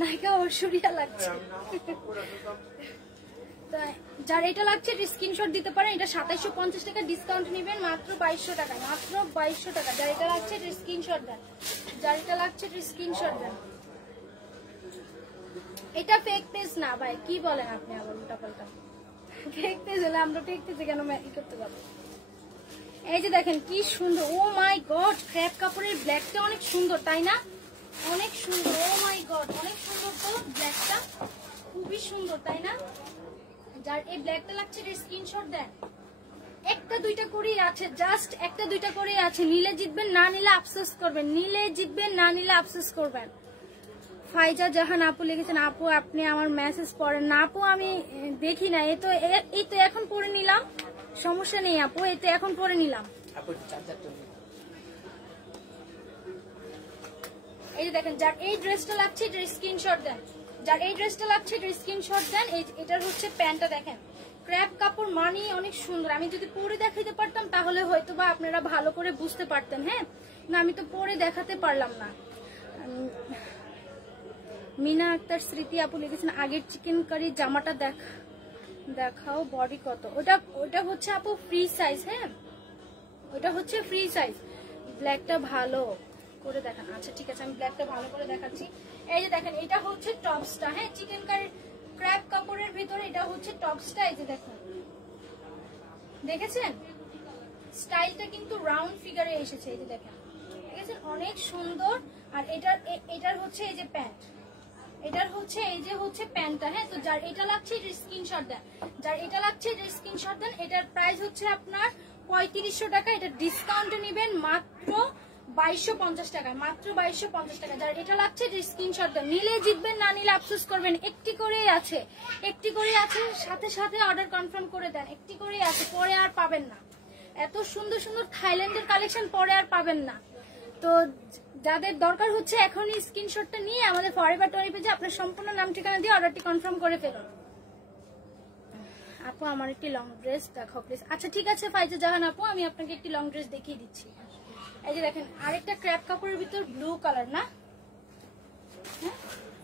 নায়িকা ঐশ্বরিয়া লাগছে। যার এটা লাগছে স্ক্রিনশট দিতে পারেন। এটা 2750 টাকা, ডিসকাউন্ট নেবেন মাত্র 2200 টাকা, মাত্র 2200 টাকা। যার এটা লাগছে স্ক্রিনশট দেন, যার এটা লাগছে স্ক্রিনশট দেন। এটা ফেক পেজ না ভাই, কি বলেন আপনি আবার উল্টা পাল্টা? ফেক পেজ হলে আমরা ফেক পেজে কেন ই করতে পারবো? এই যে দেখেন কি সুন্দর, ও মাই গড, ক্র্যাপ কাপড়ের ব্ল্যাকটা অনেক সুন্দর তাই না? অনেক সুন্দর, ও মাই গড, অনেক সুন্দর তো ব্ল্যাকটা, খুবই সুন্দর তাই না? যার এই ব্ল্যাকটা লাগছে স্ক্রিনশট দেন। একটা দুইটা করেই আছে, জাস্ট একটা দুইটা করেই আছে। নিলে জিতবেন, না নিলে আফসোস করবেন। নিলে জিতবেন, না নিলে আফসোস করবেন। ফাইজা জাহান আপু লিখেছেন, আপু আপনি আমার মেসেজ পড়েন না? আপু আমি দেখি না, এই তো এখন পড়ে নিলাম, সমস্যা নেই আপু, এই তো এখন পড়ে নিলাম। এই যে দেখেন, যার এই ড্রেসটা লাগছে এটার স্ক্রিনশট দেন। যার এই ড্রেসটা লাগছে এটার স্ক্রিনশট দেন। এটার হচ্ছে প্যান্টটা দেখেন, ক্র্যাপ কাপড় মানে অনেক সুন্দর। আমি যদি পরে দেখাতে পারতাম তাহলে হয়তো বা আপনারা ভালো করে বুঝতে পারতেন। হ্যাঁ, না আমি তো পরে দেখাতে পারলাম না। মিনা আক্তার স্মৃতি আপু লিখেছেন, আগের চিকেন কারি জামাটা দেখাও, বডি কত? ওটা হচ্ছে আপু ফ্রি সাইজ। হ্যাঁ, ওটা হচ্ছে ফ্রি সাইজ। ব্ল্যাকটা ভালো করে দেখান। আচ্ছা ঠিক আছে, আমি ব্ল্যাকটা ভালো করে দেখাচ্ছি। এই যে দেখেন, এটা হচ্ছে টপসটা। হ্যাঁ, চিকেন কারি ক্র্যাপ কাপড়ের ভিতরে এটা হচ্ছে টপসটা। এই যে দেখুন, দেখেছেন স্টাইলটা কিন্তু রাউন্ড ফিগারে এসেছে। এই যে দেখেন, দেখেছেন অনেক সুন্দর। আর এটার হচ্ছে এই যে প্যান্ট, এটার হচ্ছে এই যে হচ্ছে প্যান্টটা। হ্যাঁ, তো যার এটা লাগছে এটা স্ক্রিনশট দেন। যার এটা লাগছে এটা স্ক্রিনশট দেন। এটার প্রাইস হচ্ছে আপনার 3500 টাকা। এটা ডিসকাউন্টে নেবেন মাত্র 2250 টাকা, মাত্র 2250 টাকা। যার এটা লাগছে এটা স্ক্রিনশট দেন। নিলে জিতবেন, না নিলে আফসোস করবেন। একটি করেই আছে, একটি করেই আছে, সাথে সাথে অর্ডার কনফার্ম করে দেন। একটি করেই আছে, পরে আর পাবেন না। এত সুন্দর সুন্দর থাইল্যান্ডের কালেকশন পরে আর পাবেন না। তো যাদের দরকার হচ্ছে এখনই স্ক্রিনশটটা নিয়ে আমাদের ফরএভার 20 পেজে আপনার সম্পূর্ণ নাম ঠিকানা দিয়ে অর্ডারটি কনফার্ম করে ফেলুন। আপু আমার একটি লং ড্রেস দেখাও প্লিজ। আচ্ছা ঠিক আছে ফাইজা জাহান আপু, আমি আপনাকে একটি লং ড্রেস দেখিয়ে দিচ্ছি। এই যে দেখেন, আরেকটা ক্র্যাপ কাপড়ের ভিতর ব্লু কালার না?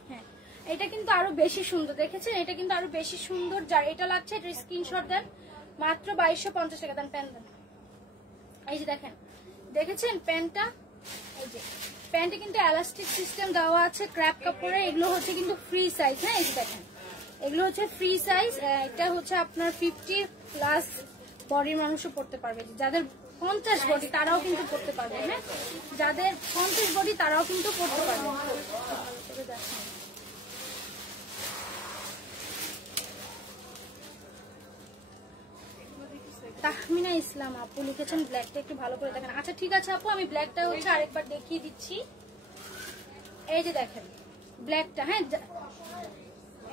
হ্যাঁ, এটা কিন্তু আরো বেশি সুন্দর, দেখেছেন? এটা কিন্তু আরো বেশি সুন্দর। যার এটা লাগছে এটা স্ক্রিনশট দেন, মাত্র 2250 টাকা দেন। প্যান্ট দেন। এই যে দেখেন, দেখেছেন প্যান্টটা? এই যে প্যান্টে কিন্তু এলাস্টিক সিস্টেম দেওয়া আছে ক্র্যাপ কাপড়ে। এগুলো হচ্ছে কিন্তু ফ্রি সাইজ। হ্যাঁ, এই যে দেখেন, এগুলো হচ্ছে ফ্রি সাইজ। এটা হচ্ছে আপনার 50+ বডির মানুষও পড়তে পারবে। যাদের 50 বডি তারাও কিন্তু পড়তে পারবে। হ্যাঁ, যাদের 50 বডি তারাও কিন্তু পড়তে পারবে। তাহমিনা ইসলাম আপু লিখেছেন, ব্ল্যাকটা একটু ভালো করে দেখেন। আচ্ছা ঠিক আছে আপু, আমি ব্ল্যাকটা হচ্ছে আরেকবার দেখিয়ে দিচ্ছি। এই যে দেখেন ব্ল্যাকটা। হ্যাঁ,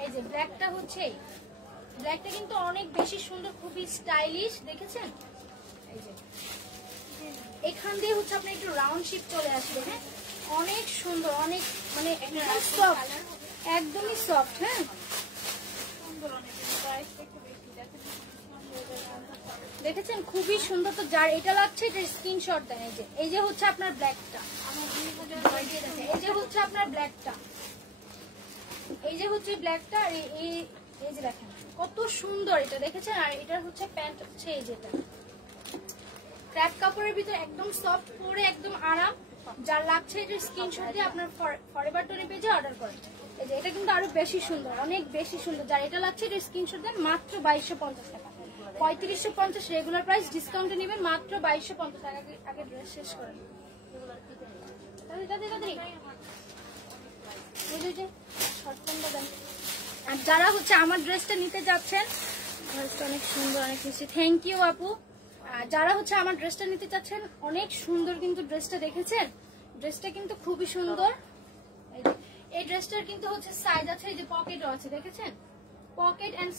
এই যে ব্ল্যাকটা হচ্ছে, ব্ল্যাকটা কিন্তু অনেক বেশি সুন্দর, খুবই স্টাইলিশ। দেখেছেন? এই যে এখান দিয়ে হচ্ছে আপনার একটু রাউন্ড শেপ চলে আসবে। হ্যাঁ, অনেক সুন্দর, অনেক মানে একদম সফট, একদমই সফট। হ্যাঁ, দেখেছেন খুবই সুন্দর। তো যার এটা লাগছে এটা স্ক্রিনশট দেন। এই যে হচ্ছে আপনার ব্ল্যাকটা, এই যে হচ্ছে আপনার ব্ল্যাকটা, এই যে হচ্ছে ব্ল্যাকটা। আর এই যে দেখেন কত সুন্দর এটা, দেখেছেন? আর এটা হচ্ছে প্যান্ট হচ্ছে এই যেটা ক্র্যাপ কাপড়ের ভিতরে একদম সফট, পরে একদম আরাম। যার লাগছে এটা স্ক্রিনশট দিয়ে আপনার ফরএভার 20 পেজে অর্ডার করেন। এই যে এটা কিন্তু আরো বেশি সুন্দর, অনেক বেশি সুন্দর। যার এটা লাগছে এটা স্ক্রিনশট দেন, মাত্র 2250 টাকা। 3550 রেগুলার প্রাইস, ডিসকাউন্টে নেবেন মাত্র 2250 টাকা। আগে ড্রেস শেষ করেন। আর যারা হচ্ছে আমার ড্রেসটা নিতে যাচ্ছেন, ড্রেসটা অনেক সুন্দর, অনেক মিষ্টি। থ্যাংক ইউ আপু। যারা হচ্ছে আমার ড্রেসটা নিতে চাচ্ছেন, অনেক সুন্দর কিন্তু ড্রেসটা, দেখেছেন? ড্রেসটা কিন্তু খুবই সুন্দর। এই ড্রেসটার কিন্তু হচ্ছে সাইজ আছে, এই যে পকেটও আছে, দেখেছেন? পকেট এন্ড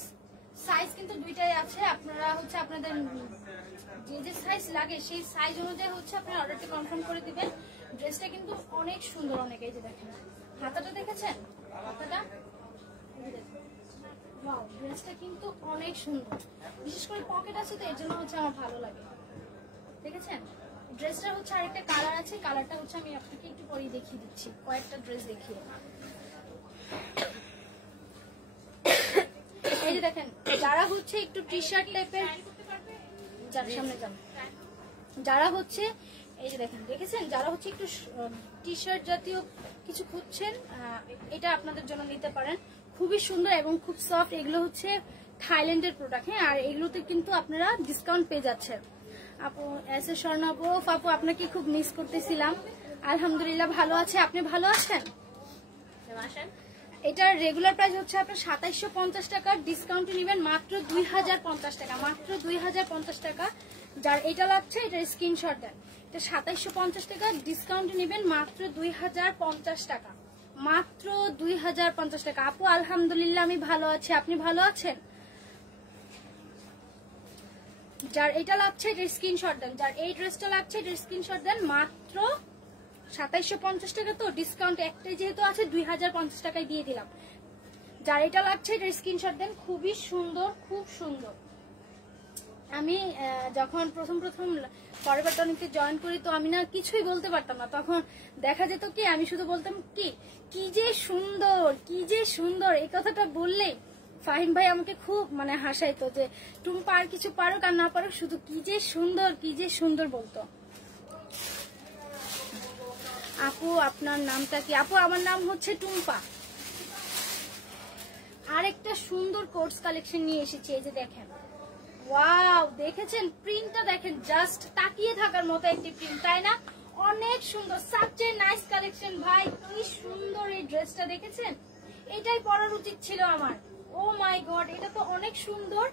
সাইজ কিন্তু দুইটাই আছে। আপনারা হচ্ছে আপনাদের যে সাইজ লাগে সেই সাইজ অনুযায়ী হচ্ছে আপনারা অর্ডারটি কনফার্ম করে দিবেন। ড্রেসটা কিন্তু অনেক সুন্দর, অনেক। এই যে দেখেন হাতাটা, দেখেছেন হাতাটা? ওয়াও, ড্রেসটা কিন্তু অনেক সুন্দর, বিশেষ করে পকেট আছে তো এর জন্য হচ্ছে আমার ভালো লাগে। দেখেছেন? ড্রেসটা হচ্ছে আরেকটা কালার আছে, কালারটা হচ্ছে আমি আপনাকে একটু পরেই দেখিয়ে দিচ্ছি, কয়েকটা ড্রেস দেখিয়ে। এই যে দেখেন, যারা হচ্ছে একটু টি শার্ট টাইপের, যার সামনে যান, যারা হচ্ছে এই যে দেখেন, দেখেছেন? যারা হচ্ছে একটু টি শার্ট জাতীয় কিছু খুঁজছেন, এটা আপনাদের জন্য নিতে পারেন। খুবই সুন্দর এবং খুব সফট। এগুলো হচ্ছে থাইল্যান্ডের প্রোডাক্ট। হ্যাঁ, আর এগুলোতে কিন্তু আপনারা ডিসকাউন্ট পেয়ে যাচ্ছেন। আপু এস এ স্বর্ণাপ, আপু আপনাকে খুব মিস করতেছিলাম। আলহামদুলিল্লাহ ভালো আছে, আপনি ভালো আছেন? এটার রেগুলার প্রাইস হচ্ছে আপনার 2750 টাকা, ডিসকাউন্টে নেবেন মাত্র 2050 টাকা, মাত্র 2050 টাকা। যার এটা লাগছে এটার স্ক্রিনশট দেন। এটা 2750 টাকা, ডিসকাউন্টে নেবেন মাত্র 2050 টাকা, মাত্র 2050 টাকা। আপু আলহামদুলিল্লাহ আমি ভালো আছি, আপনি ভালো আছেন? যার এটা লাগছে এটার স্ক্রিনশট দেন, যার এই ড্রেসটা লাগছে এটার স্ক্রিনশট দেন। মাত্র 2750 টাকা, তো ডিসকাউন্ট একটাই যেহেতু আছে 2050 টাকায় দিয়ে দিলাম। যার এটা লাগছে এটার স্ক্রিনশট দেন। খুবই সুন্দর, খুব সুন্দর। আমি যখন প্রথম ফরএভার টনিকে জয়েন করি তো আমি না কিছুই বলতে পারতাম না। তখন দেখা যেত কি আমি শুধু বলতাম কি যে সুন্দর, কি যে সুন্দর। এই কথাটা বললে ফাহিম ভাই আমাকে খুব মানে হাসাইতো যে টুম্পা আর কিছু পারুক আর না পারুক, শুধু কি যে সুন্দর, কি যে সুন্দর বলতো। আপু আপনার নামটা কি? আপু আমার নাম হচ্ছে টুম্পা। আরেকটা সুন্দর কোর্স কালেকশন নিয়ে এসেছি, এই যে দেখেন। ওয়াও, দেখেছেন প্রিন্টটা? দেখেন, জাস্ট তাকিয়ে থাকার মতো একটি প্রিন্ট, তাই না? অনেক সুন্দর, সাচ এ নাইস কালেকশন ভাই। কি সুন্দর এই ড্রেসটা, দেখেছেন? এটাই পরার উচিত ছিল আমার। ও মাই গড, এটা তো অনেক সুন্দর।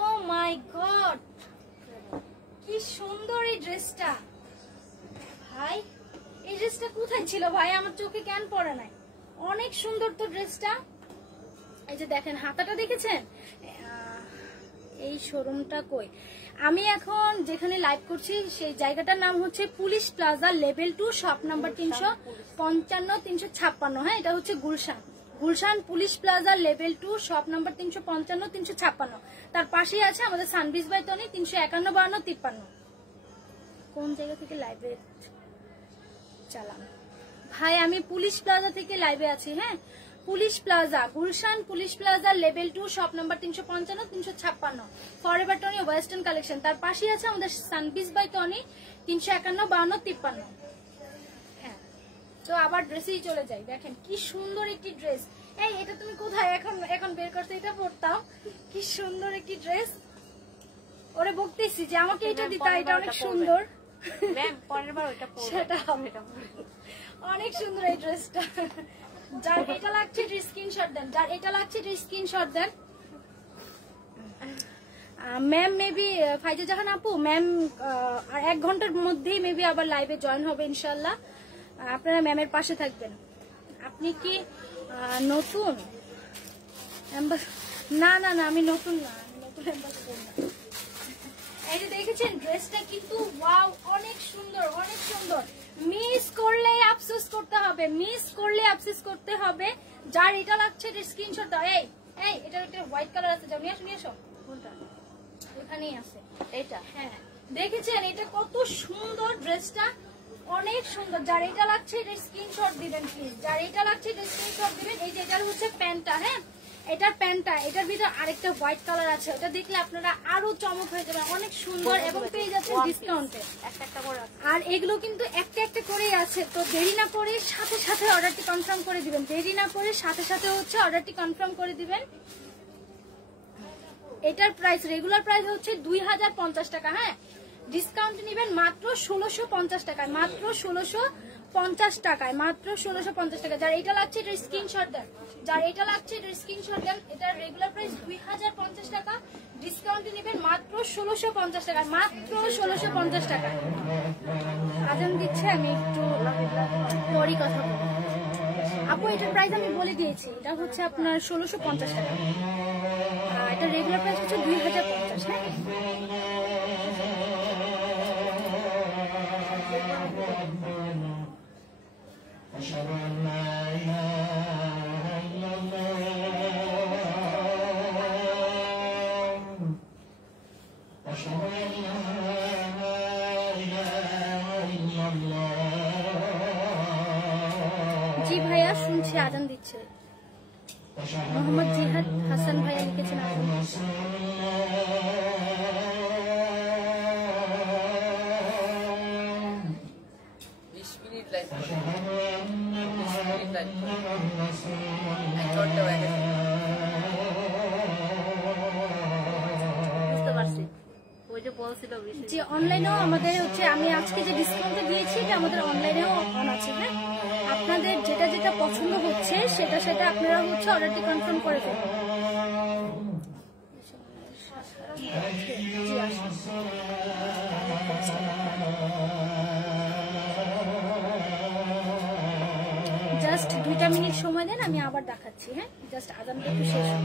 ও মাই গড, কি সুন্দর এই ড্রেসটা ভাই। এই ড্রেসটা কোথায় ছিল ভাই? আমার চোখে কেন পড়ে নাই? অনেক সুন্দর তো ড্রেসটা। এই যে দেখেন হাতাটা, দেখেছেন? এই শোরুমটা কই? আমি এখন যেখানে লাইভ করছি সেই জায়গাটার নাম হচ্ছে police plaza level 2 shop number 355 356। হ্যাঁ, এটা হচ্ছে Gulshan police plaza level 2 shop number 355 356। তার পাশেই আছে আমাদের সানবিজ বাই টনি 351 52 53। কোন জায়গা থেকে লাইভে চালান ভাই? আমি পুলিশ প্লাজা থেকে লাইভে আছি। হ্যাঁ, police plaza, Gulshan police plaza level 2 shop number 355 356, forever Tony western collection. তার পাশেই আছে আমাদের সানবিজ বাই টনি 351 52 53। হ্যাঁ, তো আবার ড্রেসেই চলে যাই। দেখেন কি সুন্দর একটি ড্রেস। এই এটা তুমি কোথায় এখন বের করছো? এটা পরতাম, কি সুন্দর একটি ড্রেস। ওরে বকতেছি যে আমাকে এটা দিতা, এটা অনেক সুন্দর। সেটা অনেক সুন্দর এই ড্রেসটা। যার এটা লাগছে স্ক্রিনশট দেন, যার এটা লাগছে স্ক্রিনশট দেন। ম্যাম মেবি ফাইজা জাহান আপু, ম্যাম আর 1 ঘন্টার মধ্যেই মেবি আবার লাইভে জয়েন হবে ইনশাল্লাহ। আপনারা ম্যামের পাশে থাকবেন। আপনি কি নতুন? না না না, আমি নতুন না, আমি নতুন অ্যাম্বাসেডর না। এই যে দেখেছেন ড্রেসটা কিন্তু ওয়াও, অনেক সুন্দর, অনেক সুন্দর। মিস করলে আফসোস করতে হবে, মিস করলে আফসোস করতে হবে। যার এটা লাগছে স্ক্রিনশট দাও। এই এটা একটা হোয়াইট কালার আছে, যাও নিয়ে আসো। কোনটা? ওখানেই আছে এটা। হ্যাঁ, দেখেছেন এটা কত সুন্দর ড্রেসটা, অনেক সুন্দর। যার এটা লাগছে এটা স্ক্রিনশট দিবেন প্লিজ, যার এটা লাগছে এটা স্ক্রিনশট দিবেন। এই যে এটার হচ্ছে প্যান্টটা। হ্যাঁ, এটার প্যান্টটা, এটার ভিতরে আরেকটা হোয়াইট কালার আছে, ওটা দেখলে আপনারা আরো চমক হয়ে যাবে। অনেক সুন্দর এবং পেয়ে যাচ্ছেন ডিসকাউন্টে। আর এগুলো কিন্তু একটা একটা করেই আছে, তো দেরি না করে সাথে সাথে অর্ডারটি কনফার্ম করে দিবেন। দেরি না করে সাথে সাথে হচ্ছে অর্ডারটি কনফার্ম করে দিবেন। এটার প্রাইস, রেগুলার প্রাইস হচ্ছে 2050 টাকা। হ্যাঁ, ডিসকাউন্ট নেবেন মাত্র 1650 টাকায়, মাত্র 1650 টাকায়, মাত্র 1650 টাকা। যার এটা লাগছে এটার স্ক্রিনশট দেন, যার এটা লাগছে এটার স্ক্রিনশট দেন। এটার রেগুলার প্রাইস 2050 টাকা, ডিসকাউন্ট নেবেন মাত্র 1650 টাকায়, মাত্র 1650 টাকায়। আজান দিচ্ছে, আমি একটু পরই কথা বলবো। আপু এটার প্রাইস আমি বলে দিয়েছি, এটা হচ্ছে আপনার 1650 টাকা। এটা রেগুলার প্রাইস হচ্ছে 2050। হ্যাঁ, أشهد أن لا إله إلا الله أشهد أن لا إله إلا الله। জি ভাইয়া শুনছি, আজান দিচ্ছে। মোহাম্মদ জিহাদ হাসান ভাইয়া লিখেছেন আজান দিচ্ছে। বুঝতে পারছি, ওই যে বলছিল যে অনলাইনেও আমাদের হচ্ছে, আমি আজকে যে ডিসকাউন্টটা দিয়েছি এটা আমাদের অনলাইনেও অন আছে। হ্যাঁ, আপনাদের যেটা যেটা পছন্দ হচ্ছে সেটা সেটা আপনারা হচ্ছে অর্ডারটি কনফার্ম করে ফেলবেন। জাস্ট 2টা মিনিট সময় দেন, আমি আবার দেখাচ্ছি। হ্যাঁ, জাস্ট আজানটা একটু শেষ হোক।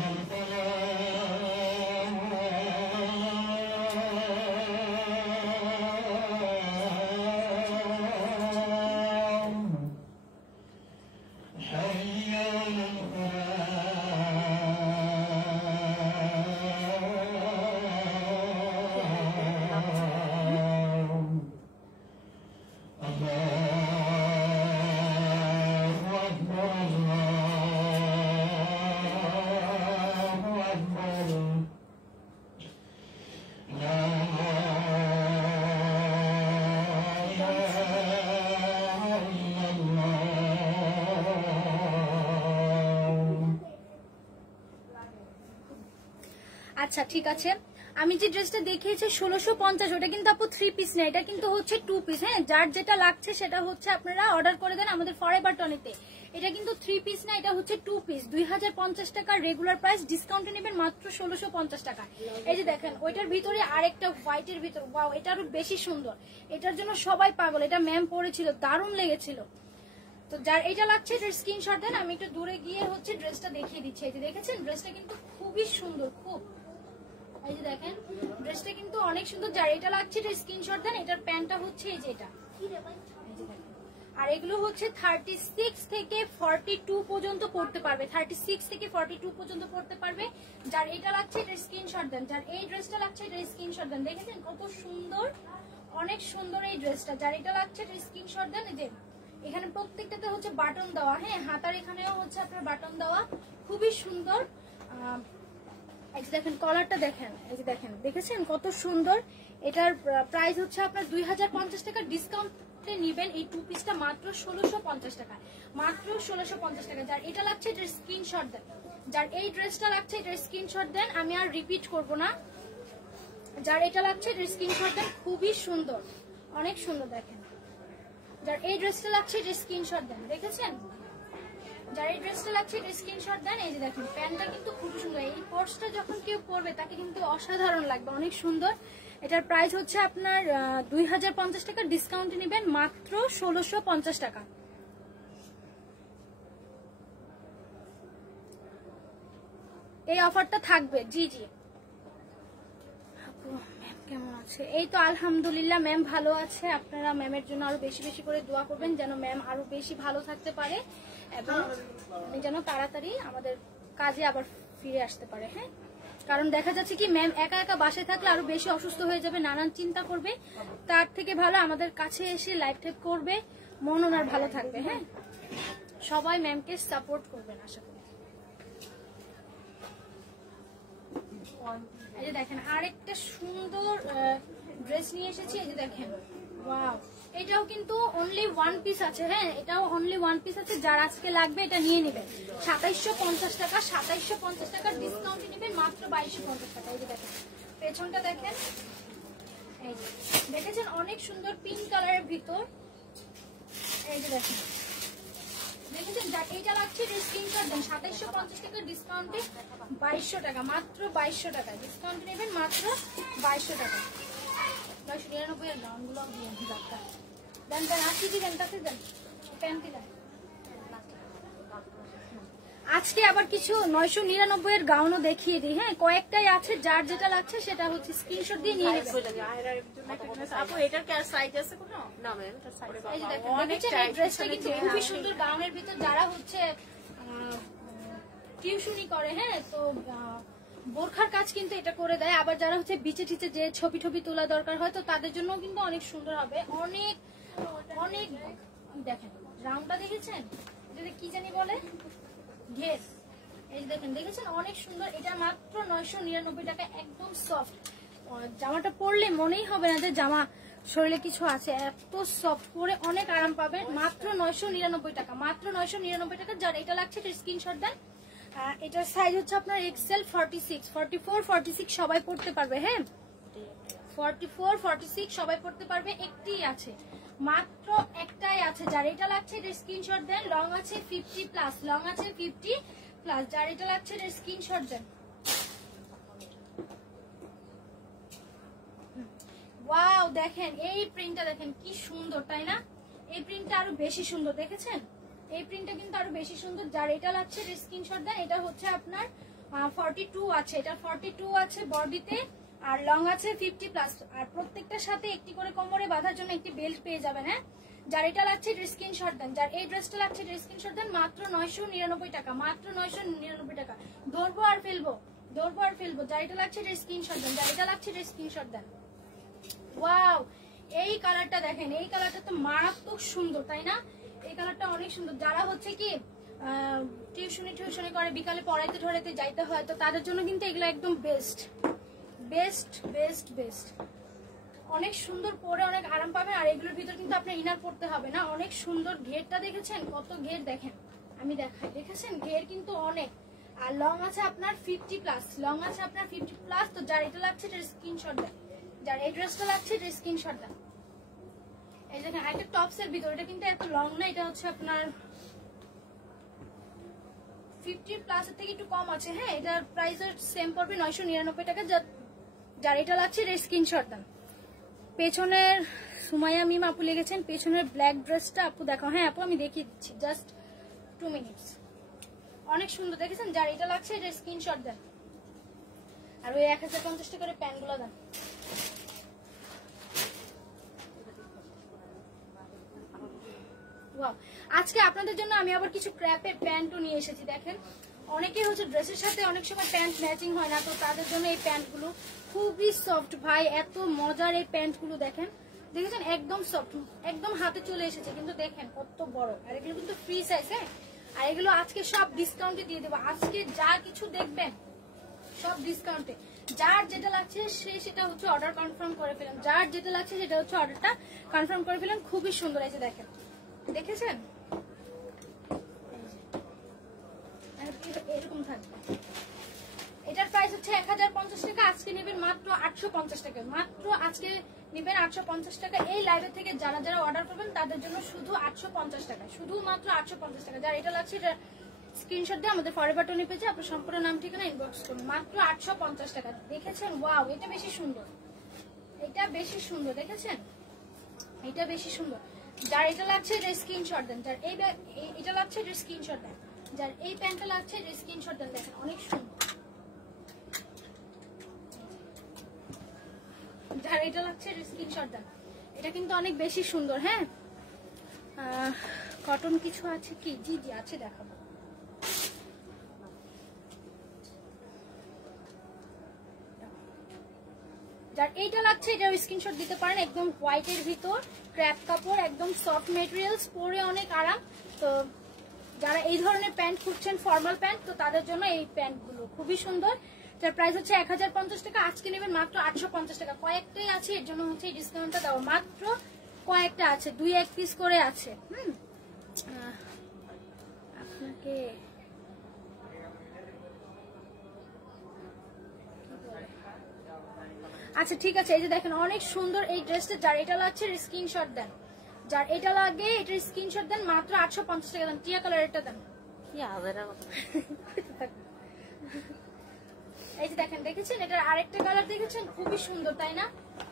আচ্ছা ঠিক আছে, আমি যে ড্রেসটা দেখিয়েছি 1650, ওটা কিন্তু আপু 3 পিস না, এটা কিন্তু হচ্ছে 2 পিস। হ্যাঁ, যার যেটা লাগছে সেটা হচ্ছে আপনারা অর্ডার করে দেন আমাদের ফরএভার টনিতে। এটা কিন্তু 3 পিস না, এটা হচ্ছে 2 পিস। 2050 টাকার রেগুলার প্রাইস, ডিসকাউন্টে নেবেন মাত্র 1650 টাকা। এই যে দেখেন ওইটার ভিতরে আরেকটা হোয়াইটের ভিতর, ওয়াও এটা আরো বেশি সুন্দর। এটার জন্য সবাই পাগল, এটা ম্যাম পরেছিল, দারুণ লেগেছিল। তো যার এটা লাগছে এটার স্ক্রিনশট দেন, আমি একটু দূরে গিয়ে হচ্ছে ড্রেসটা দেখিয়ে দিচ্ছি। এই যে দেখেছেন ড্রেসটা কিন্তু খুবই সুন্দর, খুব, এই যে দেখেন ড্রেসটা কিন্তু অনেক সুন্দর। যার এটা লাগছে এটার স্ক্রিনশট দেন। এটার প্যান্টটা হচ্ছে এই যে এটা, আর এগুলো হচ্ছে 36 থেকে 42 পর্যন্ত পড়তে পারবে, 36 থেকে 42 পর্যন্ত পড়তে পারবে। যার এটা লাগছে এটার স্ক্রিনশট দেন। যার এই ড্রেসটা লাগছে এটার স্ক্রিনশট দেন। দেখেছেন কত সুন্দর, অনেক সুন্দর এই ড্রেসটা। যার এটা লাগছে এটার স্ক্রিনশট দেন। এই যে এখানে প্রত্যেকটাতে হচ্ছে বাটন দেওয়া, হ্যাঁ হাতার এখানেও হচ্ছে আপনার বাটন দেওয়া, খুবই সুন্দর। এই যে দেখেন কলারটা দেখেন, এই যে দেখেন, দেখেছেন কত সুন্দর। এটার প্রাইস হচ্ছে আপনার 2050 টাকা, ডিসকাউন্টে নিবেন এই 2 পিসটা মাত্র 1650 টাকা, মাত্র 1650 টাকা। যার এটা লাগছে এটার স্ক্রিনশট দেন। যার এই ড্রেসটা লাগছে এটার স্ক্রিনশট দেন, আমি আর রিপিট করব না। যার এটা লাগছে এটার স্ক্রিনশট দেন, খুবই সুন্দর, অনেক সুন্দর। দেখেন যার এই ড্রেসটা লাগছে এটার স্ক্রিনশট দেন। দেখেছেন যার এই ড্রেসটা লাগছে এটা স্ক্রিনশট দেন। এই যে দেখেন প্যান্টটা কিন্তু খুব সুন্দর, এই পর্সটা যখন কেউ পরবে তাকে কিন্তু অসাধারণ লাগবে, অনেক সুন্দর। এটার প্রাইস হচ্ছে আপনার 2050 টাকা, ডিসকাউন্ট নেবেন মাত্র 1650 টাকা। এই অফারটা থাকবে। জি জি ম্যাম কেমন আছে? এই তো আলহামদুলিল্লাহ ম্যাম ভালো আছে। আপনারা ম্যামের জন্য আরো বেশি বেশি করে দোয়া করবেন যেন ম্যাম আরো বেশি ভালো থাকতে পারে এবং যেন তাড়াতাড়ি আমাদের কাজে আবার ফিরে আসতে পারে। হ্যাঁ, কারণ দেখা যাচ্ছে কি ম্যাম একা একা বাসায় থাকলে আরো বেশি অসুস্থ হয়ে যাবে, নানান চিন্তা করবে। তার থেকে ভালো আমাদের কাছে এসে লাইভ টাইপ করবে, মন ওনার ভালো থাকবে। হ্যাঁ, সবাই ম্যামকে সাপোর্ট করবেন আশা করি। এই যে দেখেন আরেকটা সুন্দর ড্রেস নিয়ে এসেছি। এই যে দেখেন ওয়াও, এটাও কিন্তু অনলি 1 পিস আছে। হ্যাঁ, এটাও অনলি 1 পিস আছে। যার আজকে লাগবে এটা নিয়ে নেবেন 2750 টাকা, 2750 টাকা ডিসকাউন্ট নেবেন মাত্র 2250 টাকা। এই যে দেখেন পেছনটা দেখেন, এই যে দেখেছেন অনেক সুন্দর পিঙ্ক কালারের ভিতর। এই যে দেখেন দেখেছেন, যার এইটা লাগছে স্ক্রিনশট দেন। 2750 টাকা ডিসকাউন্টে 2200 টাকা, মাত্র 2200 টাকা ডিসকাউন্ট নেবেন মাত্র 2200 টাকা। 999 এর গাউনগুলো দিয়ে দরকার দেন দেন, 80 দিবেন, তাতে দেন প্যান্টি দেন। আজকে আবার কিছু 999 এর গাউনও দেখিয়ে দিই। হ্যাঁ, কয়েকটাই আছে, যার যেটা লাগছে সেটা হচ্ছে স্ক্রিনশট দিয়ে নিয়ে নেবেন। আপু এটার কি আর সাইজ আছে কোনো? না ম্যাম, এটা সাইজ এই যে দেখেন, দেখেছেন এই ড্রেসটা কিন্তু খুবই সুন্দর গাউনের ভিতর। যারা হচ্ছে টিউশনি করে, হ্যাঁ তো বোরখার কাজ কিন্তু এটা করে দেয়। আবার যারা হচ্ছে বিচে টিচে যে ছবি টবি তোলা দরকার হয়, তো তাদের জন্য কিন্তু অনেক সুন্দর হবে। অনেক অনেক দেখেন রাউন্ডটা দেখেছেন, এটা কি জানি বলে, ঘেস। এই দেখেন দেখেছেন অনেক সুন্দর। এটা মাত্র 999 টাকা, একদম সফট। জামাটা পরলে মনেই হবে না যে জামা শরীরে কিছু আছে, এত সফট, পরে অনেক আরাম পাবেন। মাত্র 999 টাকা, মাত্র 999 টাকা। যার এটা লাগছে এটা স্ক্রিনশট দেন। এটার সাইজ হচ্ছে আপনার এক্সেল, 46, 44, 46 সবাই পড়তে পারবে। হ্যাঁ, 44 46 সবাই পড়তে পারবে, একটি আছে, মাত্র একটাই আছে। যার এটা লাগছে এর স্ক্রিনশট দেন। লং আছে 50 প্লাস, লং আছে 50 প্লাস। যার এটা লাগছে এর স্ক্রিনশট দেন। ওয়াও, দেখেন এই প্রিন্টটা দেখেন কি সুন্দর, তাই না? এই প্রিন্টটা আরো বেশি সুন্দর, দেখেছেন? এই প্রিন্টটা কিন্তু আরো বেশি সুন্দর। যার এটা লাগছে এর স্ক্রিনশট দেন। এটা হচ্ছে আপনার 42 আছে, এটা 42 আছে বডিতে, আর লং আছে 50 প্লাস। আর প্রত্যেকটার সাথে একটি করে কোমরে বাঁধার জন্য একটি বেল্ট পেয়ে যাবেন। হ্যাঁ, যার এটা লাগছে এর স্ক্রিনশট দেন। যার এই ড্রেসটা লাগছে এর স্ক্রিনশট দেন। মাত্র 999 টাকা, মাত্র 999 টাকা। ধরবো আর ফেলবো, ধরবো আর ফেলবো। যার এটা লাগছে এর স্ক্রিনশট দেন। যার এটা লাগছে এর স্ক্রিনশট দেন। ওয়াও, এই কালারটা দেখেন, এই কালারটা তো মারাত্মক সুন্দর, তাই না? এই কালারটা অনেক সুন্দর। যারা হচ্ছে কি টিউশনি করে বিকালে পড়াইতে ধরাইতে যাইতে হয়, তো তাদের জন্য কিন্তু এগুলো একদম বেস্ট বেস্ট বেস্ট বেস্ট। অনেক সুন্দর, পরে অনেক আরাম পাবেন। আর এগুলোর ভিতর কিন্তু আপনার ইনার পড়তে হবে না। অনেক সুন্দর ঘেরটা, দেখেছেন কত ঘের? দেখেন আমি দেখাই, দেখেছেন ঘের কিন্তু অনেক। আর লং আছে আপনার 50 প্লাস, লং আছে আপনার 50 প্লাস। তো যার এটা লাগছে এটার স্ক্রিনশট দেন। যার এই ড্রেসটা লাগছে এটার স্ক্রিনশট দেন। এই দেখেন একটা টপস এর ভিতর, এটা কিন্তু এত লং না, এটা হচ্ছে আপনার 50 প্লাস এর থেকে একটু কম আছে। হ্যাঁ, এটার প্রাইস সেম পড়বে 999 টাকা। যার এটা লাগছে এর স্ক্রিনশট দেন। পেছনের সুমাইয়া মিম আপু লিখেছেন পেছনের ব্ল্যাক ড্রেসটা আপু দেখো। হ্যাঁ আপু, আমি দেখিয়ে দিচ্ছি, জাস্ট 2 মিনিটস। অনেক সুন্দর, দেখেছেন? যার এটা লাগছে এর স্ক্রিনশট দেন। আর ওই 1050 টাকার প্যান্টগুলো দেন। আজকে আপনাদের জন্য আমি আবার কিছু ক্র্যাপের প্যান্টও নিয়ে এসেছি। দেখেন, অনেকেই হচ্ছে ড্রেসের সাথে অনেক সময় প্যান্ট ম্যাচিং হয় না, তো তাদের জন্য এই প্যান্টগুলো খুবই সফট ভাই, এত মজার এই প্যান্টগুলো। দেখেন, দেখেছেন? একদম সফট, একদম হাতে চলে এসেছে, কিন্তু দেখেন কত বড়। আর এগুলো কিন্তু ফ্রি সাইজ। হ্যাঁ, আর এগুলো আজকে সব ডিসকাউন্টে দিয়ে দেবো। আজকে যা কিছু দেখবেন সব ডিসকাউন্টে। যার যেটা লাগছে সে সেটা হচ্ছে অর্ডার কনফার্ম করে ফেলেন। যার যেটা লাগছে সেটা হচ্ছে অর্ডারটা কনফার্ম করে ফেলেন। খুবই সুন্দর, এই যে দেখেন, দেখেছেন? এরকম থাকবে। এটার প্রাইস হচ্ছে 1050 টাকা। আজকে নেবেন মাত্র 850 টাকা, মাত্র আজকে নেবেন 850 টাকা। এই লাইভের থেকে যারা যারা অর্ডার করবেন তাদের জন্য শুধু 850 টাকা, শুধুমাত্র 850 টাকা। যার এটা লাগছে এটা স্ক্রিনশট দিয়ে আমাদের ফরওয়ার্ড টনি পেজে আপনার সম্পূর্ণ নাম ঠিকানা ইনবক্স করুন। মাত্র 850 টাকা। দেখেছেন? ওয়াও, এটা বেশি সুন্দর, এটা বেশি সুন্দর, দেখেছেন? এটা বেশি সুন্দর। যার এটা লাগছে এটা স্ক্রিনশট দেন। যার এটা লাগছে এটা স্ক্রিনশট দেন। যার এই প্যান্টটা লাগছে এটা স্ক্রিনশট দেন। দেখেন অনেক সুন্দর। যার এটা লাগছে এটা স্ক্রিনশট দেন। এটা কিন্তু অনেক বেশি সুন্দর। হ্যাঁ, কটন কিছু আছে কি? জি জি আছে, দেখাবো। যার এইটা লাগছে এটা স্ক্রিনশট দিতে পারেন। একদম হোয়াইটের ভিতর ক্র্যাপ কাপড়, একদম সফট মেটেরিয়ালস, পরে অনেক আরাম। তো যারা এই ধরনের প্যান্ট খুঁজছেন, ফর্মাল প্যান্ট, তো তাদের জন্য এই প্যান্টগুলো খুবই সুন্দর। যার প্রাইস হচ্ছে 1050 টাকা। আজকে নেবেন মাত্র 850 টাকা। কয়েকটাই আছে, এর জন্য হচ্ছে এই ডিসকাউন্টটা দেওয়া। মাত্র কয়েকটা আছে, 2-1 পিস করে আছে। আপনাকে আচ্ছা ঠিক আছে, এই যে দেখেন অনেক সুন্দর এই ড্রেসটা। যার এটা লাগছে স্ক্রিনশট দেন। যার এটা লাগে এটার স্ক্রিনশট দেন। মাত্র 850 টাকা দেন। টিয়া কালার এটা দেন। এই যে দেখেন, দেখেছেন? এটার আরেকটা কালার দেখেছেন? খুবই সুন্দর, তাই না?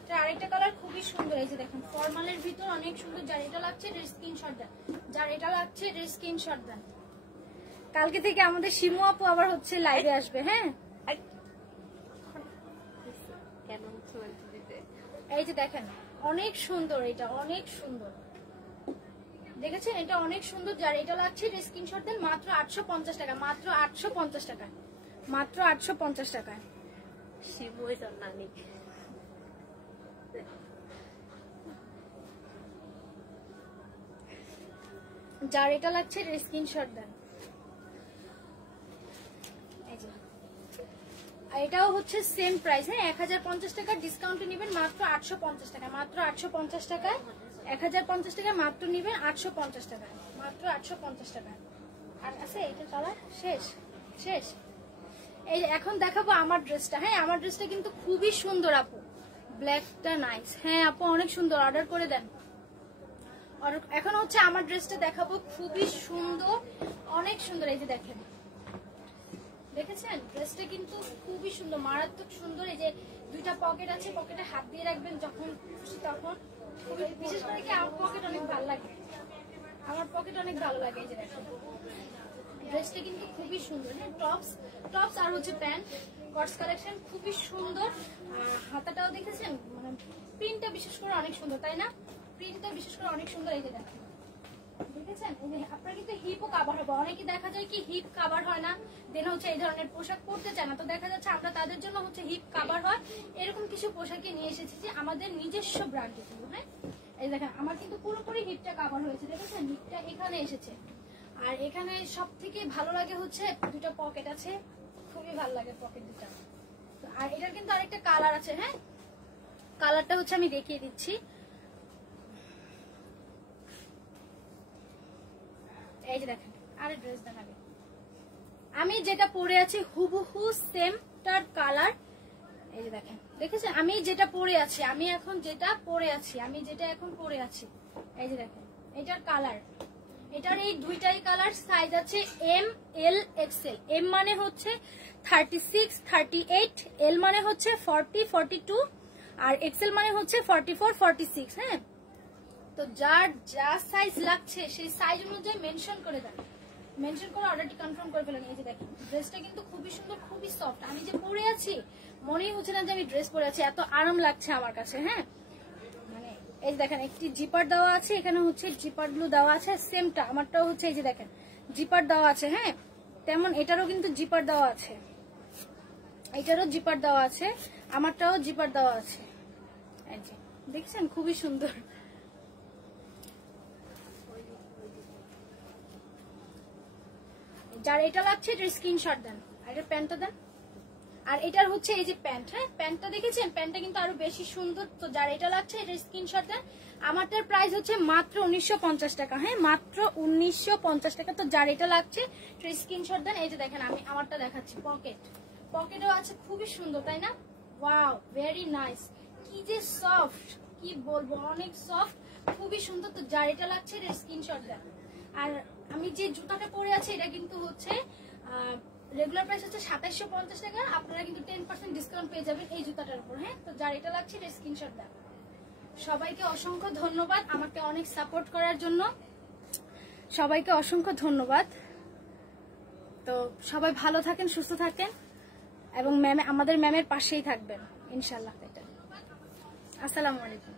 এটা আরেকটা কালার খুবই সুন্দর। এই যে দেখেন, ফর্মালের ভিতর অনেক সুন্দর। যার এটা লাগছে এটার স্ক্রিনশট দেন। যার এটা লাগছে এটার স্ক্রিনশট দেন। কালকে থেকে আমাদের শিমু আপু আবার হচ্ছে লাইভে আসবে। হ্যাঁ, এই যে দেখেন অনেক সুন্দর, এটা অনেক সুন্দর, দেখেছেন? এটা অনেক সুন্দর। যার এটা লাগছে এটা স্ক্রিনশট দেন। মাত্র 850 টাকা, মাত্র 850 টাকা, মাত্র 850 টাকায়। যার এটা লাগছে এটা স্ক্রিনশট দেন। এটাও হচ্ছে সেম প্রাইস। হ্যাঁ, 1050 টাকা ডিসকাউন্টে নেবেন মাত্র 850 টাকা, মাত্র 850 টাকায়। 1050 টাকা মাত্র নেবেন 850 টাকায়, মাত্র 850 টাকায়। আর আছে এটা কালার শেষ শেষ। এই এখন দেখাবো আমার ড্রেসটা। হ্যাঁ, আমার ড্রেসটা কিন্তু খুবই সুন্দর আপু, ব্ল্যাকটা নাইস। হ্যাঁ আপু অনেক সুন্দর, অর্ডার করে দেন। এখন হচ্ছে আমার ড্রেসটা দেখাবো, খুবই সুন্দর, অনেক সুন্দর। এই যে দেখেন, দেখেছেন ড্রেসটা কিন্তু খুবই সুন্দর, মারাত্মক সুন্দর। এই যে দুইটা পকেট আছে, পকেটে হাত দিয়ে রাখবেন যখন খুশি তখন। বিশেষ করে কি আমার পকেট অনেক ভালো লাগে, আমার পকেট অনেক ভালো লাগে। এই যে দেখেন ড্রেসটা কিন্তু খুবই সুন্দর। হ্যাঁ টপস আর হচ্ছে প্যান্ট, কটস কালেকশন খুবই সুন্দর। হাতাটাও দেখেছেন, মানে প্রিন্টটা বিশেষ করে অনেক সুন্দর, তাই না? প্রিন্টটা বিশেষ করে অনেক সুন্দর। এই যে দেখেন, দেখেছেন এই যে আপনার কিন্তু হিপও কাভার হবে। অনেকে দেখা যায় কি হিপ কাভার হয় না, দেন হচ্ছে এই ধরনের পোশাক পরতে চায় না, তো দেখা যাচ্ছে আমরা তাদের জন্য হচ্ছে হিপ কাভার হয় এরকম কিছু পোশাকে নিয়ে এসেছি যে আমাদের নিজস্ব ব্র্যান্ডে কিন্তু। হ্যাঁ এই দেখেন আমার কিন্তু পুরোপুরি হিপটা কাভার হয়েছে, দেখেছেন হিপটা এখানে এসেছে। আর এখানে সব থেকে ভালো লাগে হচ্ছে দুটো পকেট আছে, খুবই ভালো লাগে পকেট দুটা। আর এটার কিন্তু আরেকটা কালার আছে। হ্যাঁ কালারটা হচ্ছে আমি দেখিয়ে দিচ্ছি। এই যে দেখেন, আরে ড্রেস দেখাবে, আমি যেটা পরে আছি হুবহু সেমটার কালার। এই যে দেখেন, দেখেছেন আমি যেটা পরে আছি, আমি এখন যেটা পরে আছি, আমি যেটা এখন পরে আছি, এই যে দেখেন এটার কালার। এটার এই দুইটাই কালার, সাইজ আছে এম এল এক্সেল। এম মানে হচ্ছে 36 38, এল মানে হচ্ছে 40 42, আর এক্সেল মানে হচ্ছে 44 46। হ্যাঁ তো যার যা সাইজ লাগছে সেই সাইজ অনুযায়ী মেনশন করে দেন, মেনশন করে অর্ডারটি কনফার্ম করে ফেলেন। এই যে দেখেন ড্রেসটা কিন্তু খুবই সুন্দর, খুবই সফট। আমি যে পরে আছি মনেই হচ্ছে না যে আমি ড্রেস পরে আছি, এত আরাম লাগছে আমার কাছে। হ্যাঁ মানে এই যে দেখেন একটি জিপার দেওয়া আছে, এখানে হচ্ছে জিপার গুলো দেওয়া আছে সেমটা, আমারটাও হচ্ছে এই যে দেখেন জিপার দেওয়া আছে। হ্যাঁ তেমন এটারও কিন্তু জিপার দেওয়া আছে, এটারও জিপার দেওয়া আছে, আমারটাও জিপার দেওয়া আছে। এই যে দেখছেন খুবই সুন্দর। যার এটা লাগছে এটা স্ক্রিনশট দেন, আর এটা প্যান্টটা দেন। আর এটার হচ্ছে এই যে প্যান্ট, হ্যাঁ প্যান্টটা দেখেছেন, প্যান্টটা কিন্তু আরো বেশি সুন্দর। তো যার এটা লাগছে এটা স্ক্রিনশট দেন। আমারটার প্রাইস হচ্ছে মাত্র 1950 টাকা। হ্যাঁ মাত্র 1950 টাকা। তো যার এটা লাগছে এটা স্ক্রিনশট দেন। এই যে দেখেন আমি আমারটা দেখাচ্ছি, পকেটও আছে, খুবই সুন্দর তাই না? ওয়াও ভেরি নাইস, কি যে সফট, কি বলবো অনেক সফট, খুবই সুন্দর। তো যার এটা লাগছে এটা স্ক্রিনশট দেন। আর আমি যে জুতাটা পরে আছি এটা কিন্তু হচ্ছে রেগুলার প্রাইস হচ্ছে 2750 টাকা, আপনারা কিন্তু 10% ডিসকাউন্ট পেয়ে যাবেন এই জুতাটার উপর। হ্যাঁ তো যার এটা লাগছে এটা স্ক্রিনশট দেন। সবাইকে অসংখ্য ধন্যবাদ আমাকে অনেক সাপোর্ট করার জন্য, সবাইকে অসংখ্য ধন্যবাদ। তো সবাই ভালো থাকেন, সুস্থ থাকেন এবং আমাদের ম্যামের পাশেই থাকবেন ইনশাআল্লাহ। আসসালামু আলাইকুম।